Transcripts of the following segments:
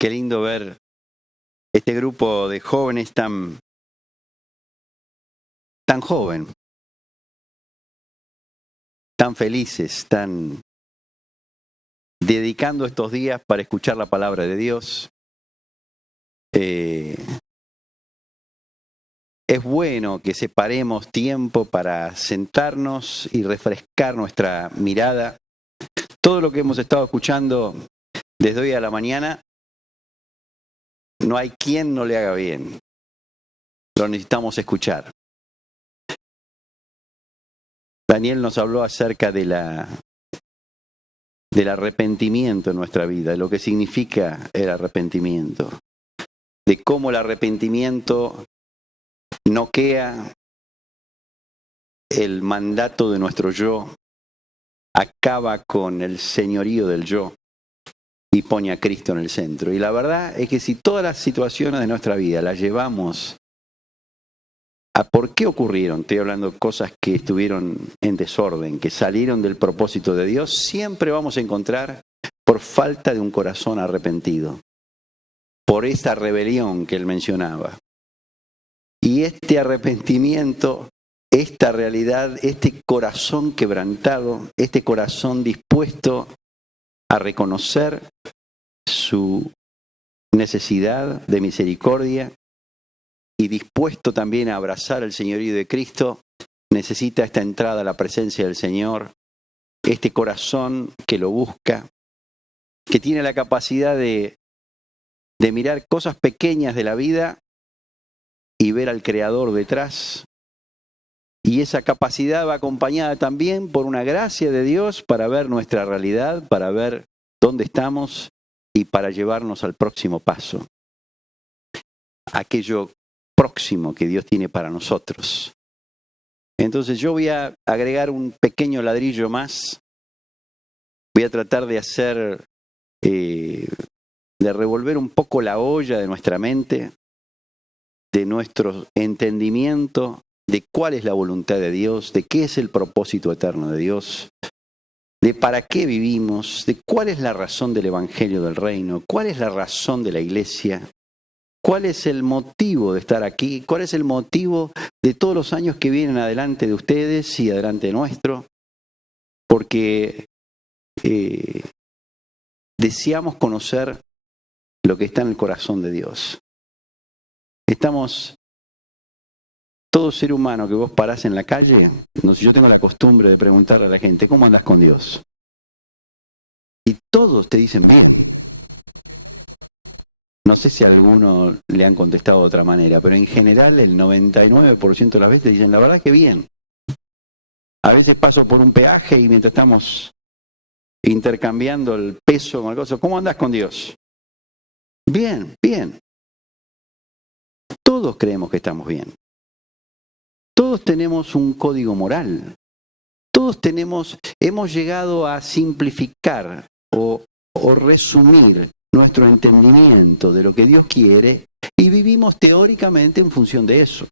Qué lindo ver este grupo de jóvenes tan joven, tan felices, tan dedicando estos días para escuchar la palabra de Dios. Es bueno que separemos tiempo para sentarnos y refrescar nuestra mirada. Todo lo que hemos estado escuchando desde hoy a la mañana, no hay quien no le haga bien. Lo necesitamos escuchar. Daniel nos habló acerca del arrepentimiento en nuestra vida, de lo que significa el arrepentimiento, de cómo el arrepentimiento noquea el mandato de nuestro yo, acaba con el señorío del yo y pone a Cristo en el centro. Y la verdad es que si todas las situaciones de nuestra vida las llevamos a por qué ocurrieron, estoy hablando de cosas que estuvieron en desorden, que salieron del propósito de Dios, siempre vamos a encontrar por falta de un corazón arrepentido, por esta rebelión que él mencionaba. Y este arrepentimiento, esta realidad, este corazón quebrantado, este corazón dispuesto a reconocer su necesidad de misericordia y dispuesto también a abrazar el señorío de Cristo, necesita esta entrada a la presencia del Señor, este corazón que lo busca, que tiene la capacidad de mirar cosas pequeñas de la vida y ver al Creador detrás. Y esa capacidad va acompañada también por una gracia de Dios para ver nuestra realidad, para ver dónde estamos y para llevarnos al próximo paso. Aquello próximo que Dios tiene para nosotros. Entonces yo voy a agregar un pequeño ladrillo más. Voy a tratar de hacer, de revolver un poco la olla de nuestra mente, de nuestro entendimiento, de cuál es la voluntad de Dios, de qué es el propósito eterno de Dios, de para qué vivimos, de cuál es la razón del Evangelio del Reino, cuál es la razón de la Iglesia, cuál es el motivo de estar aquí, cuál es el motivo de todos los años que vienen adelante de ustedes y adelante nuestro, porque deseamos conocer lo que está en el corazón de Dios. Estamos... Todo ser humano que vos parás en la calle, no sé, yo tengo la costumbre de preguntarle a la gente, ¿cómo andás con Dios? Y todos te dicen bien. No sé si a alguno le han contestado de otra manera, pero en general el 99% de las veces dicen, la verdad que bien. A veces paso por un peaje y mientras estamos intercambiando el peso con el coso, ¿cómo andás con Dios? Bien, bien. Todos creemos que estamos bien. Todos tenemos un código moral. Todos hemos llegado a simplificar o resumir nuestro entendimiento de lo que Dios quiere y vivimos teóricamente en función de eso.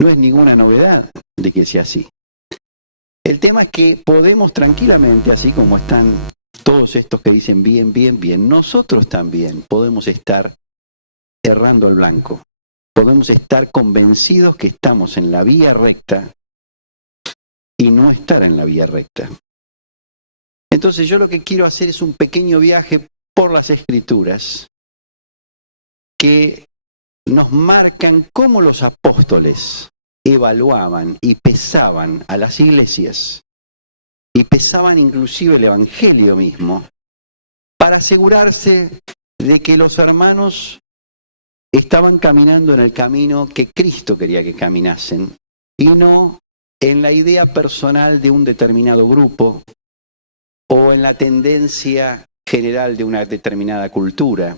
No es ninguna novedad de que sea así. El tema es que podemos tranquilamente, así como están todos estos que dicen bien, bien, bien, nosotros también podemos estar errando al blanco. Podemos estar convencidos que estamos en la vía recta y no estar en la vía recta. Entonces yo lo que quiero hacer es un pequeño viaje por las Escrituras que nos marcan cómo los apóstoles evaluaban y pesaban a las iglesias y pesaban inclusive el Evangelio mismo para asegurarse de que los hermanos estaban caminando en el camino que Cristo quería que caminasen y no en la idea personal de un determinado grupo o en la tendencia general de una determinada cultura.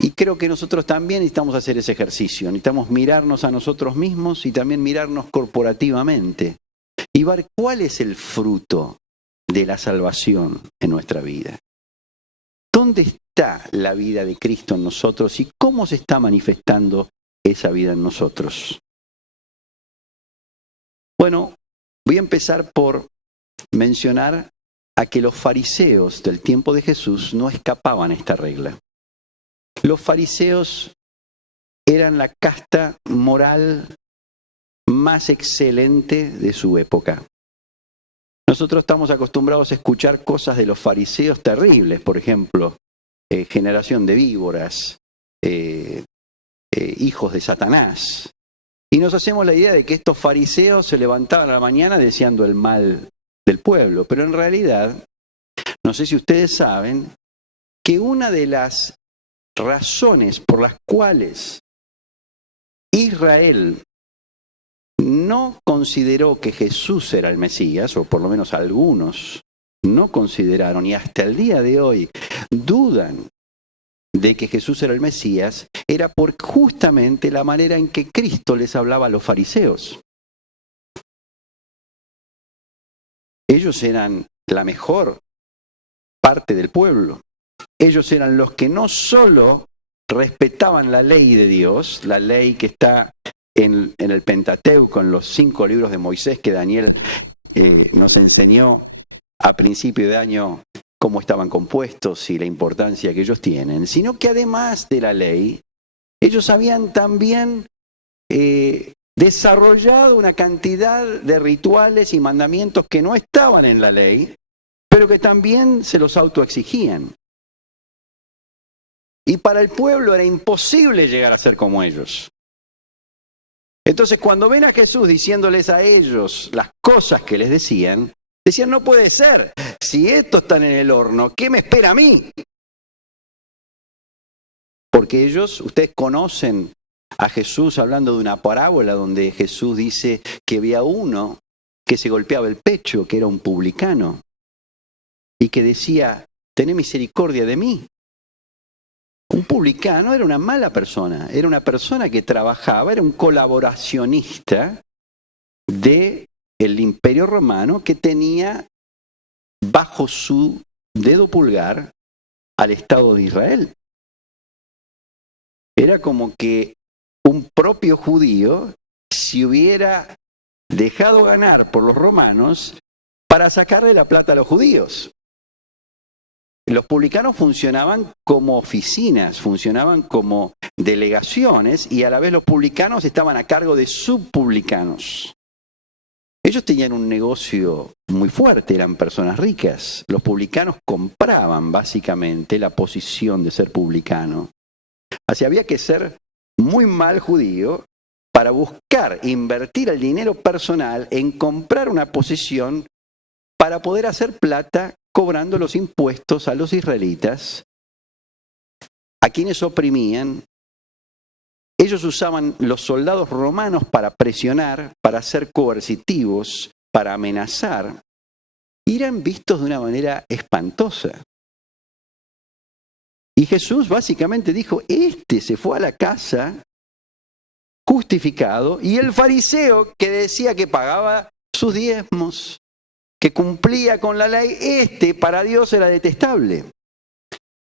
Y creo que nosotros también necesitamos hacer ese ejercicio, necesitamos mirarnos a nosotros mismos y también mirarnos corporativamente y ver cuál es el fruto de la salvación en nuestra vida. ¿Dónde está la vida de Cristo en nosotros y cómo se está manifestando esa vida en nosotros? Bueno, voy a empezar por mencionar a que los fariseos del tiempo de Jesús no escapaban a esta regla. Los fariseos eran la casta moral más excelente de su época. Nosotros estamos acostumbrados a escuchar cosas de los fariseos terribles, por ejemplo, generación de víboras, hijos de Satanás. Y nos hacemos la idea de que estos fariseos se levantaban a la mañana deseando el mal del pueblo. Pero en realidad, no sé si ustedes saben, que una de las razones por las cuales Israel no consideró que Jesús era el Mesías, o por lo menos algunos no consideraron, y hasta el día de hoy dudan de que Jesús era el Mesías, era por justamente la manera en que Cristo les hablaba a los fariseos. Ellos eran la mejor parte del pueblo. Ellos eran los que no solo respetaban la ley de Dios, la ley que está en el Pentateuco, en los 5 libros de Moisés que Daniel nos enseñó a principio de año cómo estaban compuestos y la importancia que ellos tienen, sino que además de la ley, ellos habían también desarrollado una cantidad de rituales y mandamientos que no estaban en la ley, pero que también se los autoexigían. Y para el pueblo era imposible llegar a ser como ellos. Entonces, cuando ven a Jesús diciéndoles a ellos las cosas que les decían, decían, no puede ser, si estos están en el horno, ¿qué me espera a mí? Porque ellos, ustedes conocen a Jesús hablando de una parábola donde Jesús dice que había uno que se golpeaba el pecho, que era un publicano, y que decía, tené misericordia de mí. Un publicano era una mala persona, era una persona que trabajaba, era un colaboracionista del Imperio Romano que tenía bajo su dedo pulgar al Estado de Israel. Era como que un propio judío se hubiera dejado ganar por los romanos para sacarle la plata a los judíos. Los publicanos funcionaban como oficinas, funcionaban como delegaciones y a la vez los publicanos estaban a cargo de subpublicanos. Ellos tenían un negocio muy fuerte, eran personas ricas. Los publicanos compraban básicamente la posición de ser publicano. Así había que ser muy mal judío para buscar invertir el dinero personal en comprar una posición para poder hacer plata cobrando los impuestos a los israelitas, a quienes oprimían. Ellos usaban los soldados romanos para presionar, para ser coercitivos, para amenazar, y eran vistos de una manera espantosa. Y Jesús básicamente dijo, este se fue a la casa justificado, y el fariseo que decía que pagaba sus diezmos, que cumplía con la ley, para Dios era detestable.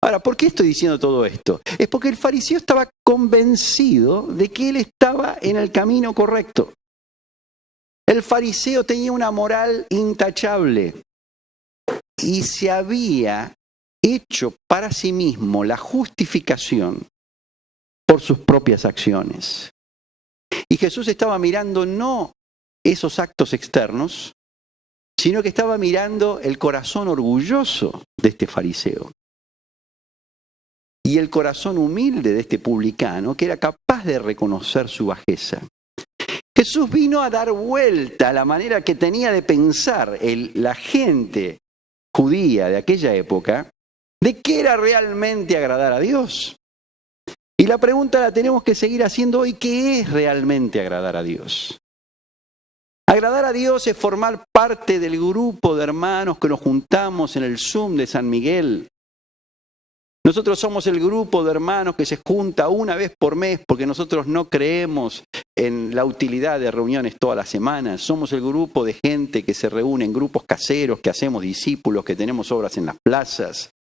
Ahora, ¿por qué estoy diciendo todo esto? Es porque el fariseo estaba convencido de que él estaba en el camino correcto. El fariseo tenía una moral intachable y se había hecho para sí mismo la justificación por sus propias acciones. Y Jesús estaba mirando no esos actos externos, sino que estaba mirando el corazón orgulloso de este fariseo y el corazón humilde de este publicano que era capaz de reconocer su bajeza. Jesús vino a dar vuelta a la manera que tenía de pensar la gente judía de aquella época de qué era realmente agradar a Dios. Y la pregunta la tenemos que seguir haciendo hoy, ¿qué es realmente agradar a Dios? Agradar a Dios es formar parte del grupo de hermanos que nos juntamos en el Zoom de San Miguel. Nosotros somos el grupo de hermanos que se junta una vez por mes porque nosotros no creemos en la utilidad de reuniones todas las semanas. Somos el grupo de gente que se reúne en grupos caseros, que hacemos discípulos, que tenemos obras en las plazas,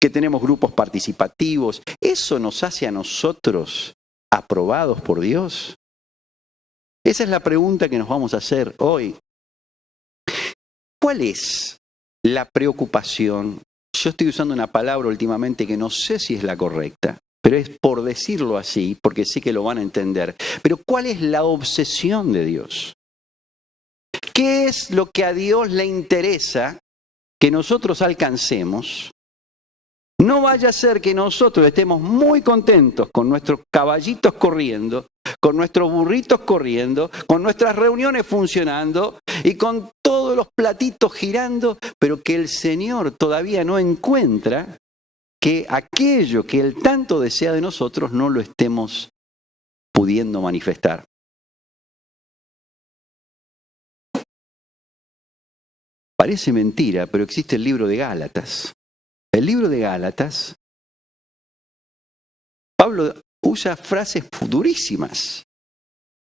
que tenemos grupos participativos. ¿Eso nos hace a nosotros aprobados por Dios? Esa es la pregunta que nos vamos a hacer hoy. ¿Cuál es la preocupación. Yo estoy usando una palabra últimamente que no sé si es la correcta, pero es por decirlo así, porque sé que lo van a entender. Pero ¿cuál es la obsesión de Dios? ¿Qué es lo que a Dios le interesa que nosotros alcancemos? No vaya a ser que nosotros estemos muy contentos con nuestros caballitos corriendo, con nuestros burritos corriendo, con nuestras reuniones funcionando y con todos los platitos girando, pero que el Señor todavía no encuentra que aquello que Él tanto desea de nosotros no lo estemos pudiendo manifestar. Parece mentira, pero existe el libro de Gálatas. El libro de Gálatas, Pablo usa frases durísimas,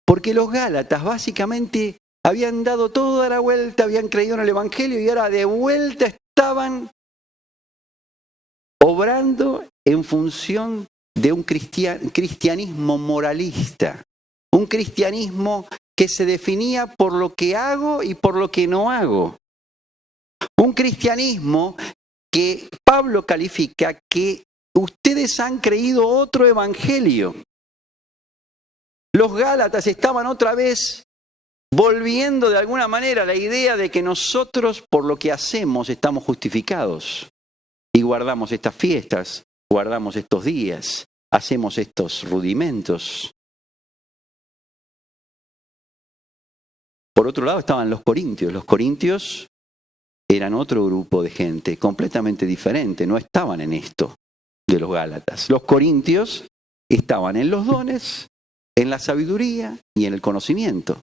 porque los Gálatas básicamente habían dado toda la vuelta, habían creído en el Evangelio y ahora de vuelta estaban obrando en función de un cristianismo moralista, un cristianismo que se definía por lo que hago y por lo que no hago, un cristianismo que Pablo califica que ustedes han creído otro evangelio. Los Gálatas estaban otra vez volviendo de alguna manera a la idea de que nosotros por lo que hacemos estamos justificados y guardamos estas fiestas, guardamos estos días, hacemos estos rudimentos. Por otro lado estaban los corintios. Los corintios eran otro grupo de gente completamente diferente, no estaban en esto de los Gálatas. Los corintios estaban en los dones, en la sabiduría y en el conocimiento.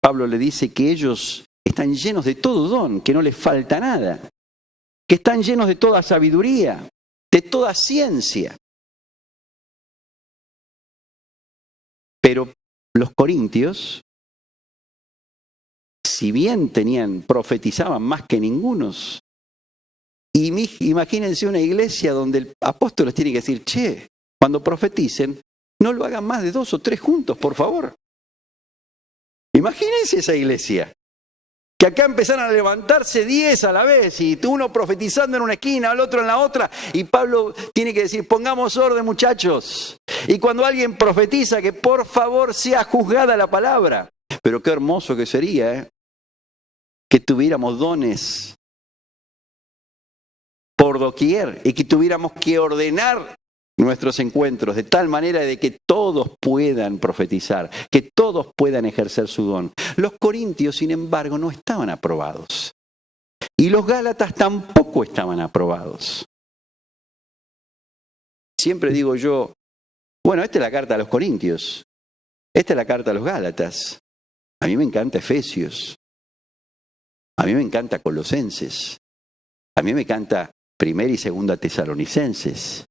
Pablo le dice que ellos están llenos de todo don, que no les falta nada, que están llenos de toda sabiduría, de toda ciencia. Pero los corintios, si bien profetizaban más que ningunos, imagínense una iglesia donde el apóstol les tiene que decir, che, cuando profeticen, no lo hagan más de 2 o 3 juntos, por favor. Imagínense esa iglesia, que acá empezaron a levantarse 10 a la vez, y uno profetizando en una esquina, el otro en la otra, y Pablo tiene que decir, pongamos orden muchachos, y cuando alguien profetiza, que por favor sea juzgada la palabra. Pero qué hermoso que sería, que tuviéramos dones por doquier y que tuviéramos que ordenar nuestros encuentros de tal manera de que todos puedan profetizar, que todos puedan ejercer su don. Los corintios, sin embargo, no estaban aprobados. Y los gálatas tampoco estaban aprobados. Siempre digo yo, bueno, esta es la carta a los corintios, esta es la carta a los gálatas. A mí me encanta Efesios, a mí me encanta Colosenses, a mí me encanta Primera y Segunda Tesalonicenses.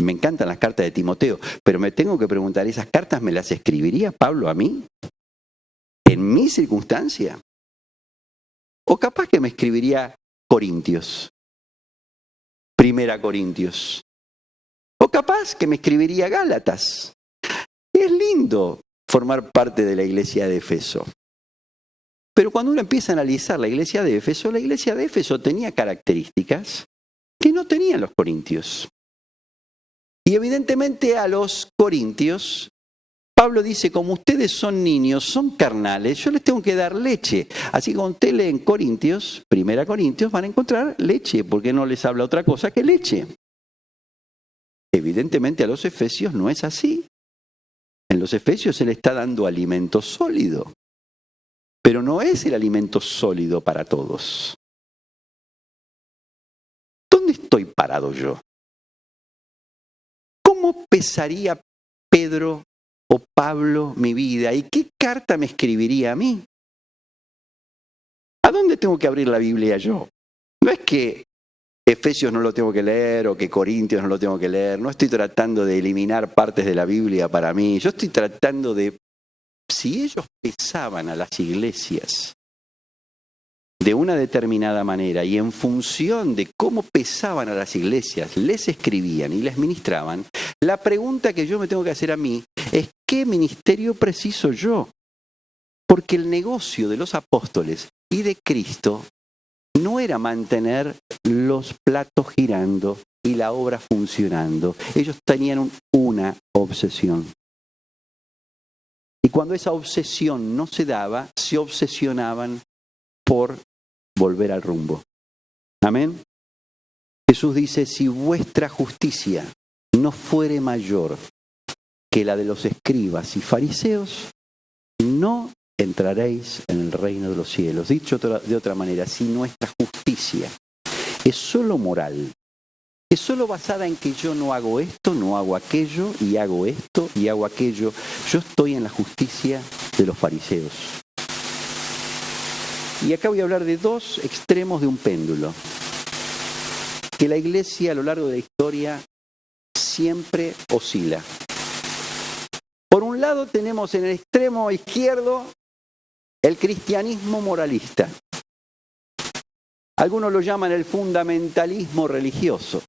Me encantan las cartas de Timoteo, pero me tengo que preguntar, ¿esas cartas me las escribiría Pablo a mí? ¿En mi circunstancia? ¿O capaz que me escribiría Corintios? Primera Corintios. ¿O capaz que me escribiría Gálatas? Es lindo formar parte de la iglesia de Éfeso. Pero cuando uno empieza a analizar la iglesia de Éfeso tenía características que no tenían los corintios. Y evidentemente a los corintios, Pablo dice, como ustedes son niños, son carnales, yo les tengo que dar leche. Así que cuando ustedes leen Corintios, Primera Corintios, van a encontrar leche, porque no les habla otra cosa que leche. Evidentemente a los efesios no es así. En los efesios se le está dando alimento sólido, pero no es el alimento sólido para todos. ¿Dónde estoy parado yo? ¿Cómo pesaría Pedro o Pablo mi vida? ¿Y qué carta me escribiría a mí? ¿A dónde tengo que abrir la Biblia yo? No es que Efesios no lo tengo que leer o que Corintios no lo tengo que leer. No estoy tratando de eliminar partes de la Biblia para mí. Yo estoy tratando de, si ellos pesaban a las iglesias de una determinada manera y en función de cómo pesaban a las iglesias, les escribían y les ministraban, la pregunta que yo me tengo que hacer a mí es ¿qué ministerio preciso yo? Porque el negocio de los apóstoles y de Cristo no era mantener los platos girando y la obra funcionando. Ellos tenían una obsesión. Y cuando esa obsesión no se daba, se obsesionaban por volver al rumbo. Amén. Jesús dice, si vuestra justicia no fuere mayor que la de los escribas y fariseos, no entraréis en el reino de los cielos. Dicho de otra manera, si nuestra justicia es solo moral, es solo basada en que yo no hago esto, no hago aquello, y hago esto y hago aquello, yo estoy en la justicia de los fariseos. Y acá voy a hablar de dos extremos de un péndulo, que la iglesia a lo largo de la historia siempre oscila. Por un lado tenemos en el extremo izquierdo el cristianismo moralista. Algunos lo llaman el fundamentalismo religioso.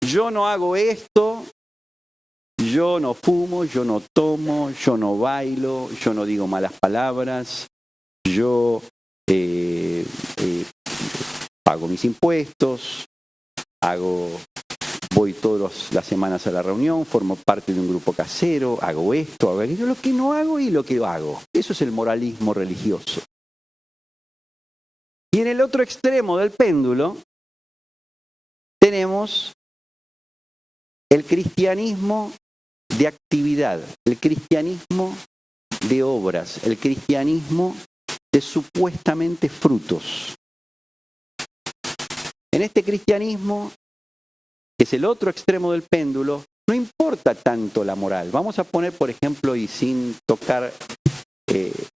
Yo no hago esto, yo no fumo, yo no tomo, yo no bailo, yo no digo malas palabras, yo pago mis impuestos, voy todas las semanas a la reunión, formo parte de un grupo casero, hago esto, hago aquello, lo que no hago y lo que hago. Eso es el moralismo religioso. Y en el otro extremo del péndulo tenemos el cristianismo de actividad, el cristianismo de obras, el cristianismo de supuestamente frutos. En este cristianismo, que es el otro extremo del péndulo, no importa tanto la moral. Vamos a poner, por ejemplo, y sin tocar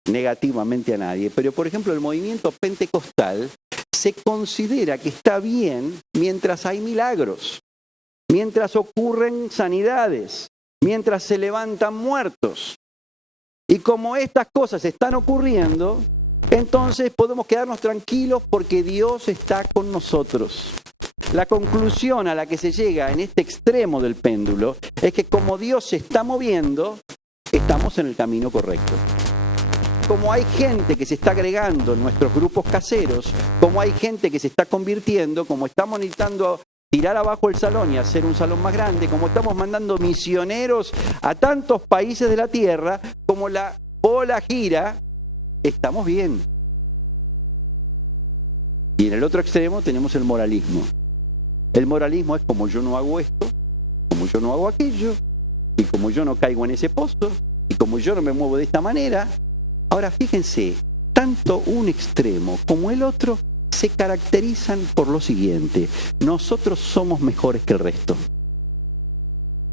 negativamente a nadie, pero por ejemplo el movimiento pentecostal se considera que está bien mientras hay milagros, mientras ocurren sanidades, mientras se levantan muertos. Y como estas cosas están ocurriendo, entonces podemos quedarnos tranquilos porque Dios está con nosotros. La conclusión a la que se llega en este extremo del péndulo es que como Dios se está moviendo, estamos en el camino correcto. Como hay gente que se está agregando en nuestros grupos caseros, como hay gente que se está convirtiendo, como estamos necesitando tirar abajo el salón y hacer un salón más grande, como estamos mandando misioneros a tantos países de la tierra, como la bola gira, estamos bien. Y en el otro extremo tenemos el moralismo. El moralismo es como yo no hago esto, como yo no hago aquello, y como yo no caigo en ese pozo, y como yo no me muevo de esta manera. Ahora fíjense, tanto un extremo como el otro se caracterizan por lo siguiente: nosotros somos mejores que el resto.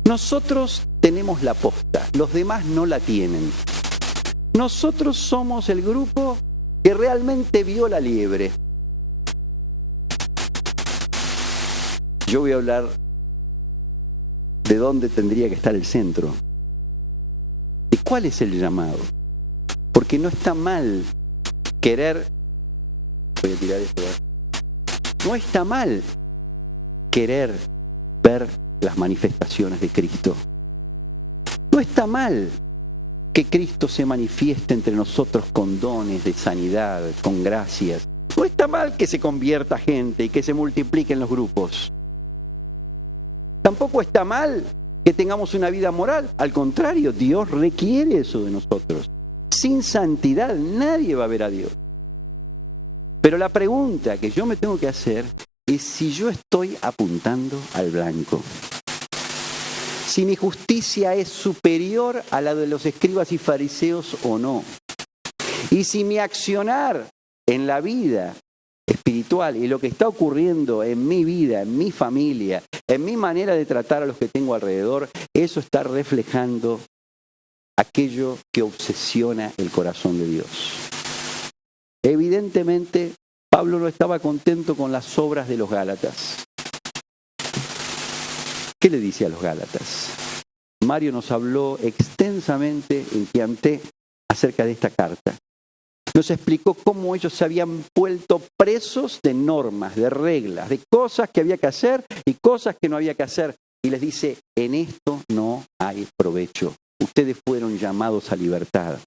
Nosotros tenemos la posta, los demás no la tienen. Nosotros somos el grupo que realmente vio la liebre. Yo voy a hablar de dónde tendría que estar el centro. ¿Y cuál es el llamado? Porque no está mal querer... Voy a tirar esto. No está mal querer ver las manifestaciones de Cristo. No está mal que Cristo se manifieste entre nosotros con dones de sanidad, con gracias. No está mal que se convierta gente y que se multipliquen los grupos. Tampoco está mal que tengamos una vida moral. Al contrario, Dios requiere eso de nosotros. Sin santidad nadie va a ver a Dios. Pero la pregunta que yo me tengo que hacer es si yo estoy apuntando al blanco. Si mi justicia es superior a la de los escribas y fariseos o no. Y si mi accionar en la vida espiritual y lo que está ocurriendo en mi vida, en mi familia, en mi manera de tratar a los que tengo alrededor, eso está reflejando aquello que obsesiona el corazón de Dios. Evidentemente, Pablo no estaba contento con las obras de los Gálatas. ¿Qué le dice a los Gálatas? Mario nos habló extensamente en Chianté acerca de esta carta. Nos explicó cómo ellos se habían vuelto presos de normas, de reglas, de cosas que había que hacer y cosas que no había que hacer. Y les dice, en esto no hay provecho. Ustedes fueron llamados a libertad.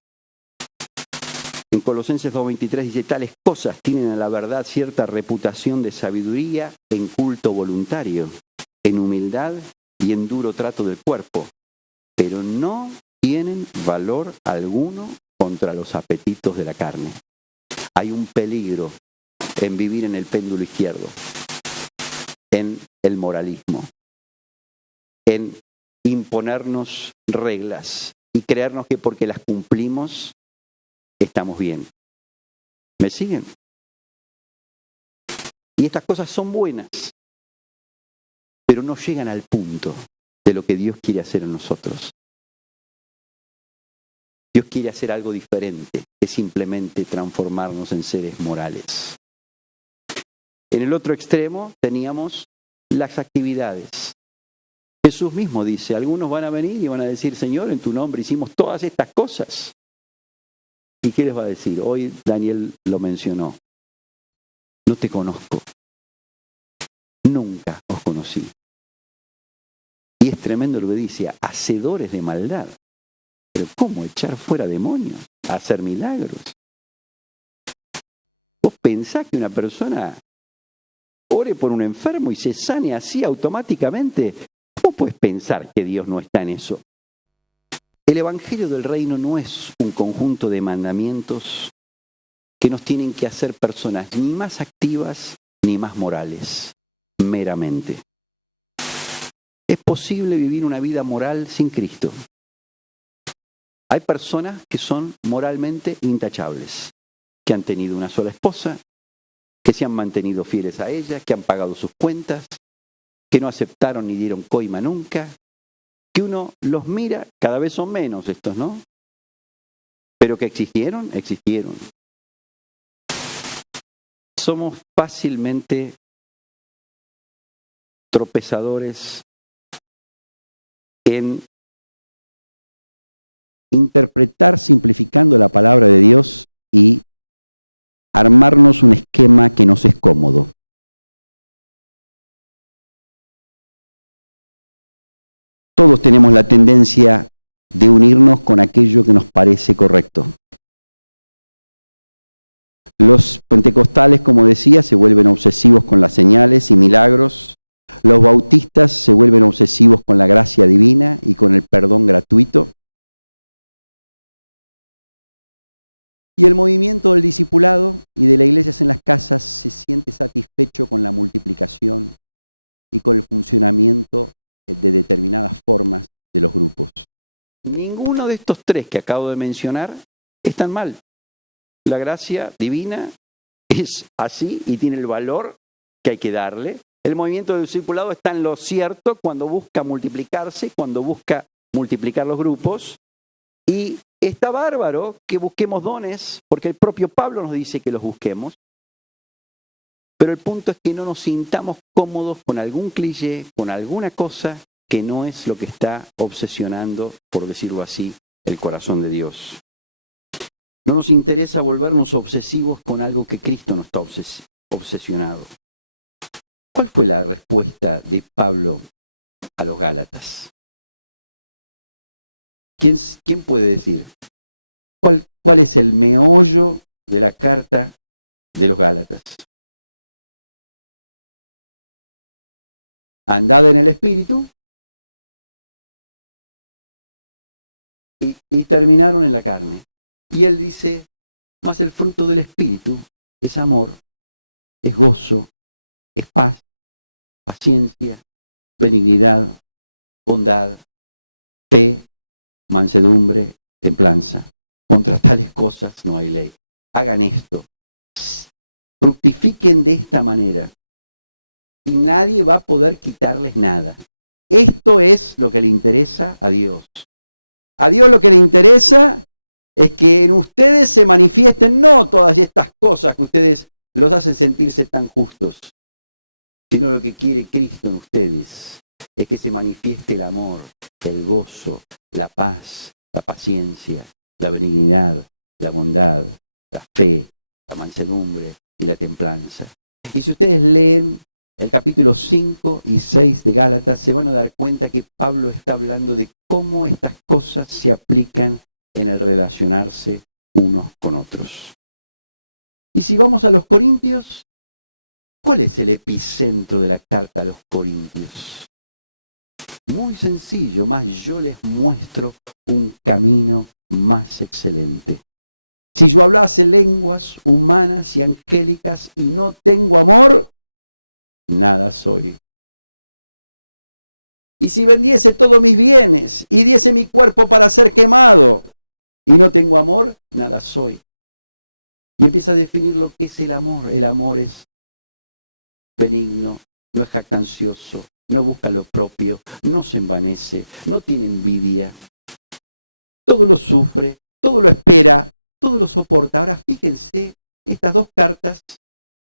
En Colosenses 2:23 dice, tales cosas tienen a la verdad cierta reputación de sabiduría en culto voluntario, en humildad y en duro trato del cuerpo, pero no tienen valor alguno contra los apetitos de la carne. Hay un peligro en vivir en el péndulo izquierdo, en el moralismo, en imponernos reglas y creernos que porque las cumplimos estamos bien. ¿Me siguen? Y estas cosas son buenas, pero no llegan al punto de lo que Dios quiere hacer en nosotros. Dios quiere hacer algo diferente, que simplemente transformarnos en seres morales. En el otro extremo teníamos las actividades. Jesús mismo dice, algunos van a venir y van a decir, Señor, en tu nombre hicimos todas estas cosas. ¿Y qué les va a decir? Hoy Daniel lo mencionó. No te conozco. Nunca os conocí. Y es tremendo lo que dice, hacedores de maldad. Pero ¿cómo echar fuera demonios? Hacer milagros. ¿Vos pensás que una persona ore por un enfermo y se sane así automáticamente? ¿Cómo puedes pensar que Dios no está en eso? El Evangelio del Reino no es un conjunto de mandamientos que nos tienen que hacer personas ni más activas ni más morales, meramente. Es posible vivir una vida moral sin Cristo. Hay personas que son moralmente intachables, que han tenido una sola esposa, que se han mantenido fieles a ella, que han pagado sus cuentas, que no aceptaron ni dieron coima nunca, que uno los mira, cada vez son menos estos, ¿no? Pero que existieron, existieron. Somos fácilmente tropezadores en interpretar simplificando la palabra de Dios y armarnos un esquema que nos es cómodo. Todos tenemos la tendencia de unirnos con aquello que nos parece correcto. Los pentecostales, como decía, se vuelven obsesivos con las señales y milagros. Los bautistas se vuelven obsesivos con la gracia divina y con el perdón gratuito. Y el movimiento del discipulado y de las iglesias en las casas se siente satisfecho con la multiplicación y con el funcionamiento de determinadas formas de los grupos. Ninguno de estos tres que acabo de mencionar están mal. La gracia divina es así y tiene el valor que hay que darle. El movimiento del discipulado está en lo cierto cuando busca multiplicarse, cuando busca multiplicar los grupos. Y está bárbaro que busquemos dones, porque el propio Pablo nos dice que los busquemos. Pero el punto es que no nos sintamos cómodos con algún cliché, con alguna cosa que no es lo que está obsesionando, por decirlo así, el corazón de Dios. No nos interesa volvernos obsesivos con algo que Cristo no está obsesionado. ¿Cuál fue la respuesta de Pablo a los Gálatas? ¿Quién puede decir? ¿Cuál es el meollo de la carta de los Gálatas? Andad en el Espíritu y terminaron en la carne. Y él dice, más el fruto del Espíritu es amor, es gozo, es paz, paciencia, benignidad, bondad, fe, mansedumbre, templanza. Contra tales cosas no hay ley. Hagan esto. Fructifiquen de esta manera. Y nadie va a poder quitarles nada. Esto es lo que le interesa a Dios. A Dios lo que le interesa es que en ustedes se manifiesten no todas estas cosas que ustedes los hacen sentirse tan justos, sino lo que quiere Cristo en ustedes es que se manifieste el amor, el gozo, la paz, la paciencia, la benignidad, la bondad, la fe, la mansedumbre y la templanza. Y si ustedes leen el capítulo 5 y 6 de Gálatas, se van a dar cuenta que Pablo está hablando de cómo estas cosas se aplican en el relacionarse unos con otros. Y si vamos a los Corintios, ¿cuál es el epicentro de la carta a los Corintios? Muy sencillo, más yo les muestro un camino más excelente. Si yo hablase lenguas humanas y angélicas y no tengo amor, nada soy. Y si vendiese todos mis bienes y diese mi cuerpo para ser quemado y no tengo amor, nada soy. Y empieza a definir lo que es el amor. El amor es benigno, no es jactancioso, no busca lo propio, no se envanece, no tiene envidia. Todo lo sufre, todo lo espera, todo lo soporta. Ahora fíjense, estas dos cartas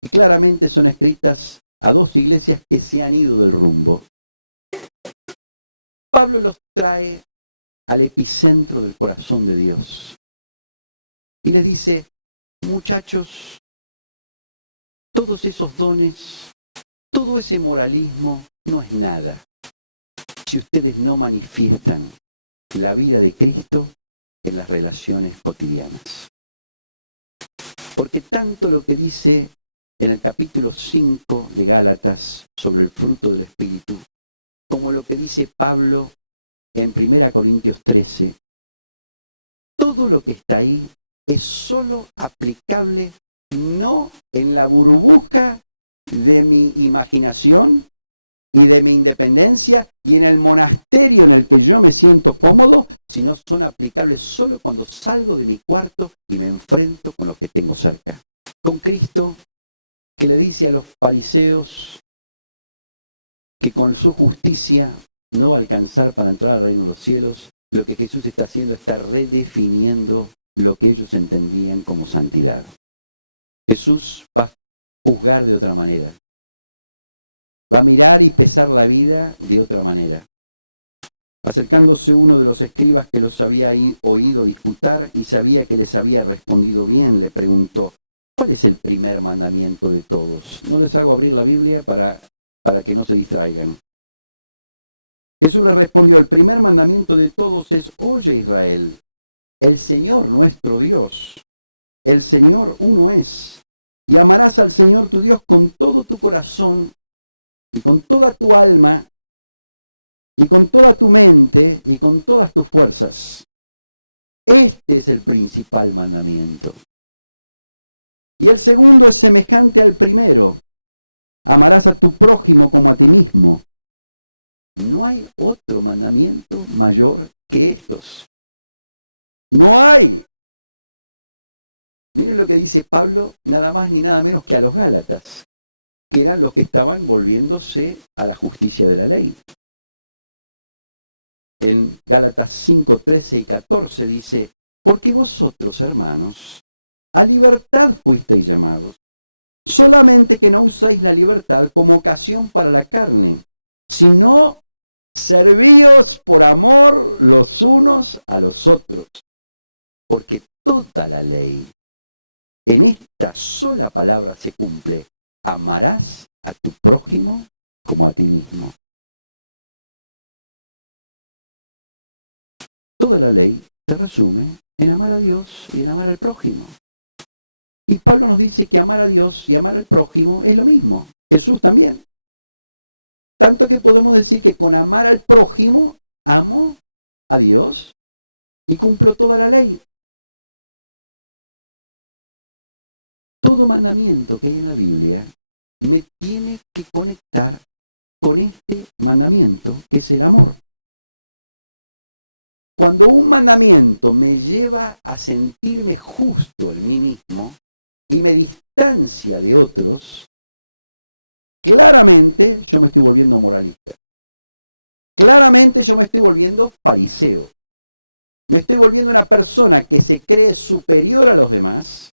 que claramente son escritas a dos iglesias que se han ido del rumbo. Pablo los trae al epicentro del corazón de Dios. Y les dice, muchachos, todos esos dones, todo ese moralismo no es nada si ustedes no manifiestan la vida de Cristo en las relaciones cotidianas. Porque tanto lo que dice en el capítulo 5 de Gálatas sobre el fruto del Espíritu, como lo que dice Pablo en 1 Corintios 13, todo lo que está ahí es solo aplicable no en la burbuja de mi imaginación y de mi independencia y en el monasterio en el que yo me siento cómodo, sino son aplicables solo cuando salgo de mi cuarto y me enfrento con los que tengo cerca. Con Cristo, que le dice a los fariseos que con su justicia no va a alcanzar para entrar al reino de los cielos, lo que Jesús está haciendo está redefiniendo lo que ellos entendían como santidad. Jesús va a juzgar de otra manera. Va a mirar y pesar la vida de otra manera. Acercándose uno de los escribas que los había oído disputar y sabía que les había respondido bien, le preguntó, ¿cuál es el primer mandamiento de todos? No les hago abrir la Biblia para que no se distraigan. Jesús le respondió, el primer mandamiento de todos es, oye Israel, el Señor nuestro Dios, el Señor uno es, y amarás al Señor tu Dios con todo tu corazón y con toda tu alma y con toda tu mente y con todas tus fuerzas. Este es el principal mandamiento. Y el segundo es semejante al primero, amarás a tu prójimo como a ti mismo. No hay otro mandamiento mayor que estos. No hay. Miren lo que dice Pablo, nada más ni nada menos que a los Gálatas, que eran los que estaban volviéndose a la justicia de la ley. En Gálatas 5, 13 y 14 dice, porque vosotros, hermanos, a libertad fuisteis llamados, solamente que no usáis la libertad como ocasión para la carne, sino servíos por amor los unos a los otros, porque toda la ley en esta sola palabra se cumple, amarás a tu prójimo como a ti mismo. Toda la ley se resume en amar a Dios y en amar al prójimo. Y Pablo nos dice que amar a Dios y amar al prójimo es lo mismo. Jesús también. Tanto que podemos decir que con amar al prójimo, amo a Dios y cumplo toda la ley. Todo mandamiento que hay en la Biblia me tiene que conectar con este mandamiento, que es el amor. Cuando un mandamiento me lleva a sentirme justo en mí mismo y me distancia de otros, claramente yo me estoy volviendo moralista. Claramente yo me estoy volviendo fariseo. Me estoy volviendo una persona que se cree superior a los demás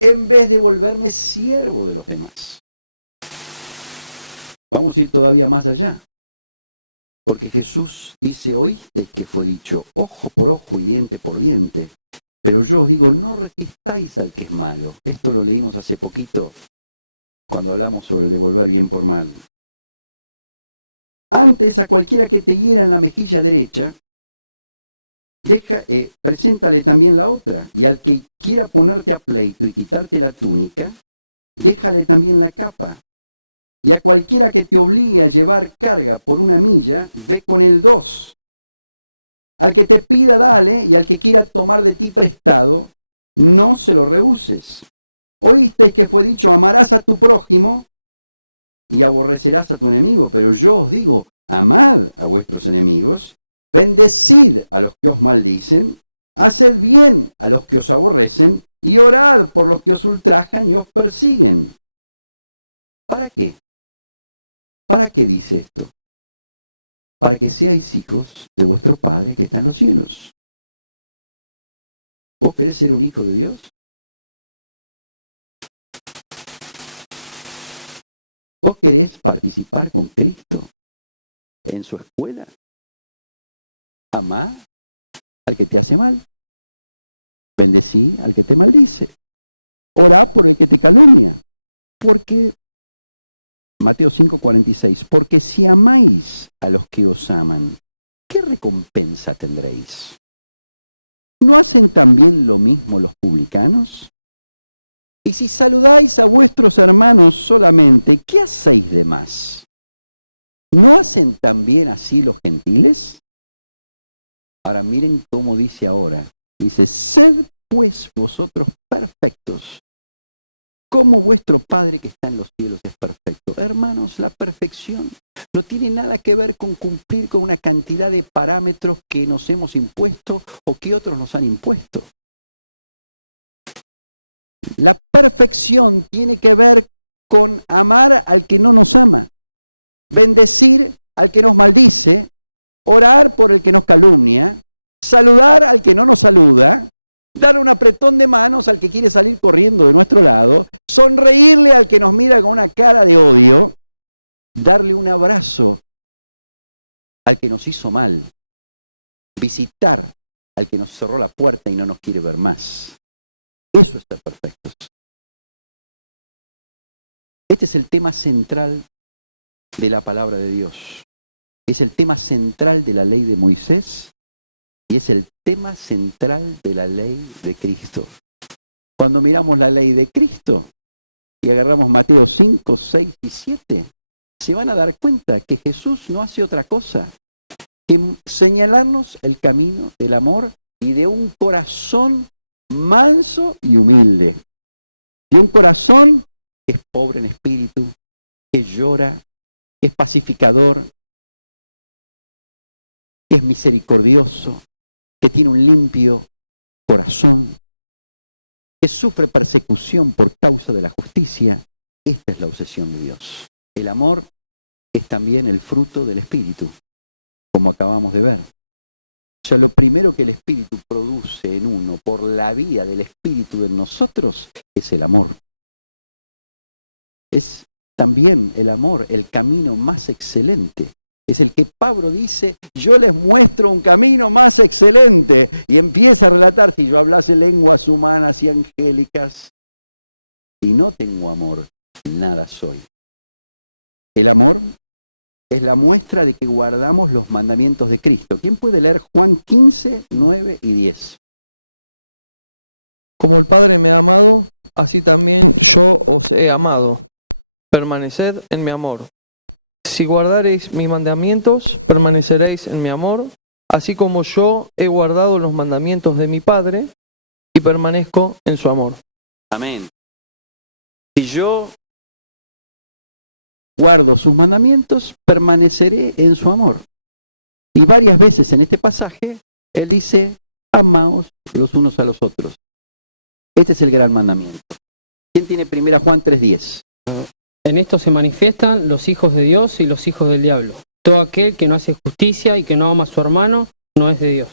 en vez de volverme siervo de los demás. Vamos a ir todavía más allá. Porque Jesús dice, oísteis que fue dicho, ojo por ojo y diente por diente. Pero yo os digo, no resistáis al que es malo. Esto lo leímos hace poquito, cuando hablamos sobre el devolver bien por mal. Antes a cualquiera que te hiera en la mejilla derecha, Preséntale también la otra. Y al que quiera ponerte a pleito y quitarte la túnica, déjale también la capa. Y a cualquiera que te obligue a llevar carga por 1 milla, ve con el 2. Al que te pida, dale, y al que quiera tomar de ti prestado, no se lo rehuses. Oísteis que fue dicho, amarás a tu prójimo y aborrecerás a tu enemigo, pero yo os digo, amad a vuestros enemigos, bendecid a los que os maldicen, haced bien a los que os aborrecen, y orad por los que os ultrajan y os persiguen. ¿Para qué? ¿Para qué dice esto? Para que seáis hijos de vuestro Padre que está en los cielos. ¿Vos querés ser un hijo de Dios? ¿Vos querés participar con Cristo en su escuela? Amá al que te hace mal. Bendecí al que te maldice. Orá por el que te calumnia. Porque, Mateo 5:46, porque si amáis a los que os aman, ¿qué recompensa tendréis? ¿No hacen también lo mismo los publicanos? Y si saludáis a vuestros hermanos solamente, ¿qué hacéis de más? ¿No hacen también así los gentiles? Ahora miren cómo dice ahora. Dice, sed pues vosotros perfectos, como vuestro Padre que está en los cielos es perfecto. Hermanos, la perfección no tiene nada que ver con cumplir con una cantidad de parámetros que nos hemos impuesto o que otros nos han impuesto. La perfección tiene que ver con amar al que no nos ama, bendecir al que nos maldice, orar por el que nos calumnia, saludar al que no nos saluda, dar un apretón de manos al que quiere salir corriendo de nuestro lado, sonreírle al que nos mira con una cara de odio, darle un abrazo al que nos hizo mal, visitar al que nos cerró la puerta y no nos quiere ver más. Eso es ser perfectos. Este es el tema central de la palabra de Dios. Es el tema central de la ley de Moisés y es el tema central de la ley de Cristo. Cuando miramos la ley de Cristo y agarramos Mateo 5, 6 y 7, se van a dar cuenta que Jesús no hace otra cosa que señalarnos el camino del amor y de un corazón manso y humilde. De un corazón que es pobre en espíritu, que llora, que es pacificador, que es misericordioso, que tiene un limpio corazón, que sufre persecución por causa de la justicia. Esta es la obsesión de Dios. El amor es también el fruto del Espíritu, como acabamos de ver. O sea, lo primero que el Espíritu produce en uno por la vía del Espíritu en nosotros es el amor. Es también el amor el camino más excelente. Es el que Pablo dice, yo les muestro un camino más excelente. Y empieza a relatar, si yo hablase lenguas humanas y angélicas y no tengo amor, nada soy. El amor es la muestra de que guardamos los mandamientos de Cristo. ¿Quién puede leer Juan 15, 9 y 10? Como el Padre me ha amado, así también yo os he amado. Permaneced en mi amor. Si guardareis mis mandamientos, permaneceréis en mi amor, así como yo he guardado los mandamientos de mi Padre y permanezco en su amor. Amén. Si yo guardo sus mandamientos, permaneceré en su amor. Y varias veces en este pasaje, él dice, amaos los unos a los otros. Este es el gran mandamiento. ¿Quién tiene 1 Juan 3:10? En esto se manifiestan los hijos de Dios y los hijos del diablo. Todo aquel que no hace justicia y que no ama a su hermano, no es de Dios.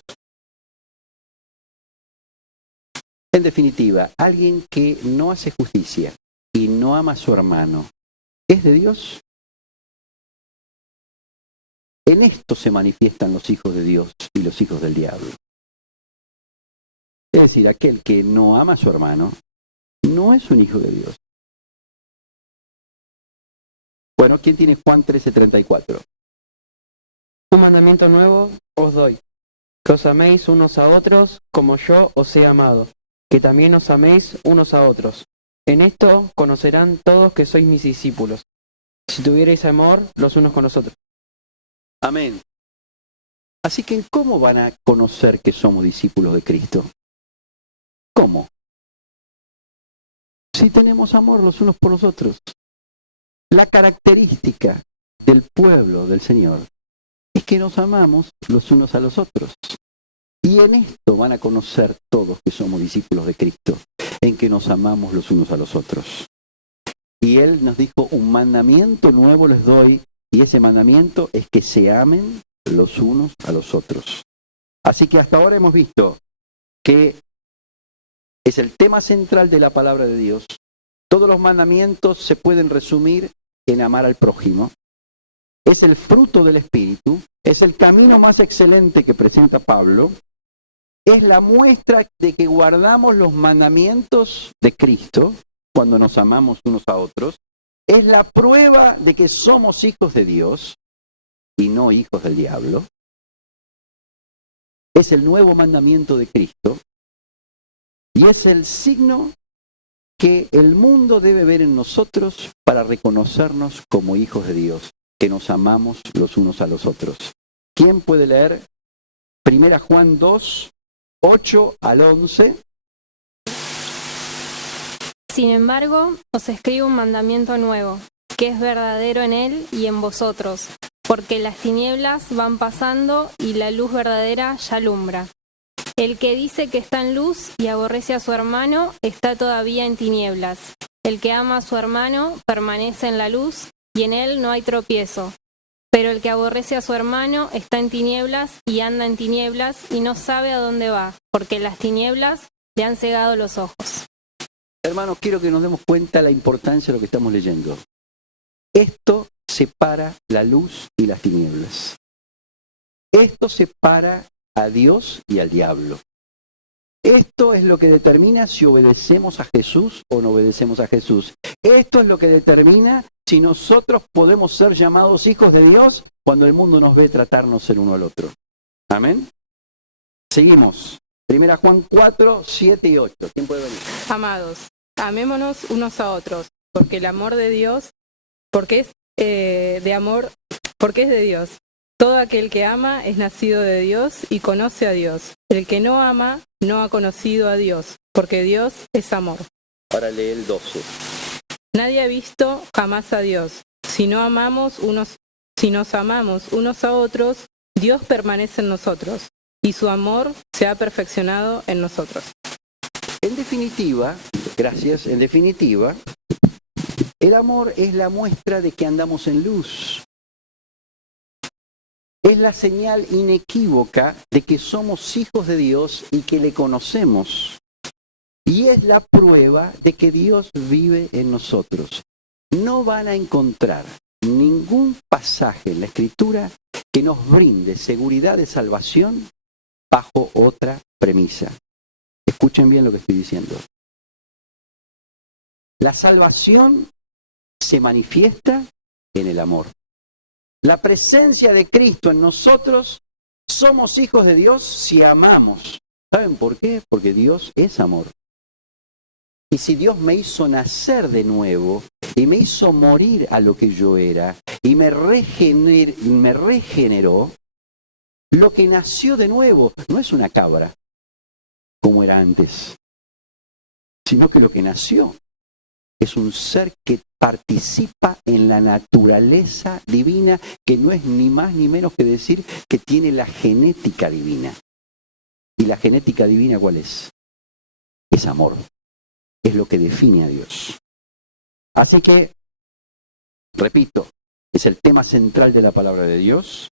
En definitiva, alguien que no hace justicia y no ama a su hermano, ¿es de Dios? En esto se manifiestan los hijos de Dios y los hijos del diablo. Es decir, aquel que no ama a su hermano no es un hijo de Dios. Bueno, ¿quién tiene Juan 13:34? Un mandamiento nuevo os doy, que os améis unos a otros como yo os he amado, que también os améis unos a otros. En esto conocerán todos que sois mis discípulos, si tuvierais amor los unos con los otros. Amén. Así que, ¿cómo van a conocer que somos discípulos de Cristo? ¿Cómo? Si tenemos amor los unos por los otros. La característica del pueblo del Señor es que nos amamos los unos a los otros. Y en esto van a conocer todos que somos discípulos de Cristo, en que nos amamos los unos a los otros. Y Él nos dijo, un mandamiento nuevo les doy, y ese mandamiento es que se amen los unos a los otros. Así que hasta ahora hemos visto que es el tema central de la palabra de Dios. Todos los mandamientos se pueden resumir en amar al prójimo. Es el fruto del Espíritu, es el camino más excelente que presenta Pablo, es la muestra de que guardamos los mandamientos de Cristo cuando nos amamos unos a otros, es la prueba de que somos hijos de Dios y no hijos del diablo, es el nuevo mandamiento de Cristo y es el signo que el mundo debe ver en nosotros para reconocernos como hijos de Dios, que nos amamos los unos a los otros. ¿Quién puede leer 1 Juan 2, 8 al 11? Sin embargo, os escribo un mandamiento nuevo, que es verdadero en él y en vosotros, porque las tinieblas van pasando y la luz verdadera ya alumbra. El que dice que está en luz y aborrece a su hermano, está todavía en tinieblas. El que ama a su hermano permanece en la luz, y en él no hay tropiezo. Pero el que aborrece a su hermano está en tinieblas y anda en tinieblas y no sabe a dónde va, porque las tinieblas le han cegado los ojos. Hermanos, quiero que nos demos cuenta de la importancia de lo que estamos leyendo. Esto separa la luz y las tinieblas. Esto separa a Dios y al diablo. Esto es lo que determina si obedecemos a Jesús o no obedecemos a Jesús. Esto es lo que determina si nosotros podemos ser llamados hijos de Dios cuando el mundo nos ve tratarnos el uno al otro. Amén. Seguimos. 1 Juan 4, 7 y 8. ¿Quién puede venir? Amados, amémonos unos a otros, porque el amor de Dios, porque es de Dios. Todo aquel que ama es nacido de Dios y conoce a Dios. El que no ama no ha conocido a Dios, porque Dios es amor. Ahora lee el 12. Nadie ha visto jamás a Dios. Si nos amamos unos a otros, Dios permanece en nosotros, y su amor se ha perfeccionado en nosotros. En definitiva, gracias, el amor es la muestra de que andamos en luz. Es la señal inequívoca de que somos hijos de Dios y que le conocemos. Y es la prueba de que Dios vive en nosotros. No van a encontrar ningún pasaje en la Escritura que nos brinde seguridad de salvación bajo otra premisa. Escuchen bien lo que estoy diciendo. La salvación se manifiesta en el amor. La presencia de Cristo en nosotros, somos hijos de Dios si amamos. ¿Saben por qué? Porque Dios es amor. Y si Dios me hizo nacer de nuevo y me hizo morir a lo que yo era y me regeneró, lo que nació de nuevo no es una cabra, como era antes, sino que lo que nació es un ser que participa en la naturaleza divina, que no es ni más ni menos que decir que tiene la genética divina. ¿Y la genética divina cuál es? Es amor. Es lo que define a Dios. Así que, repito, es el tema central de la palabra de Dios,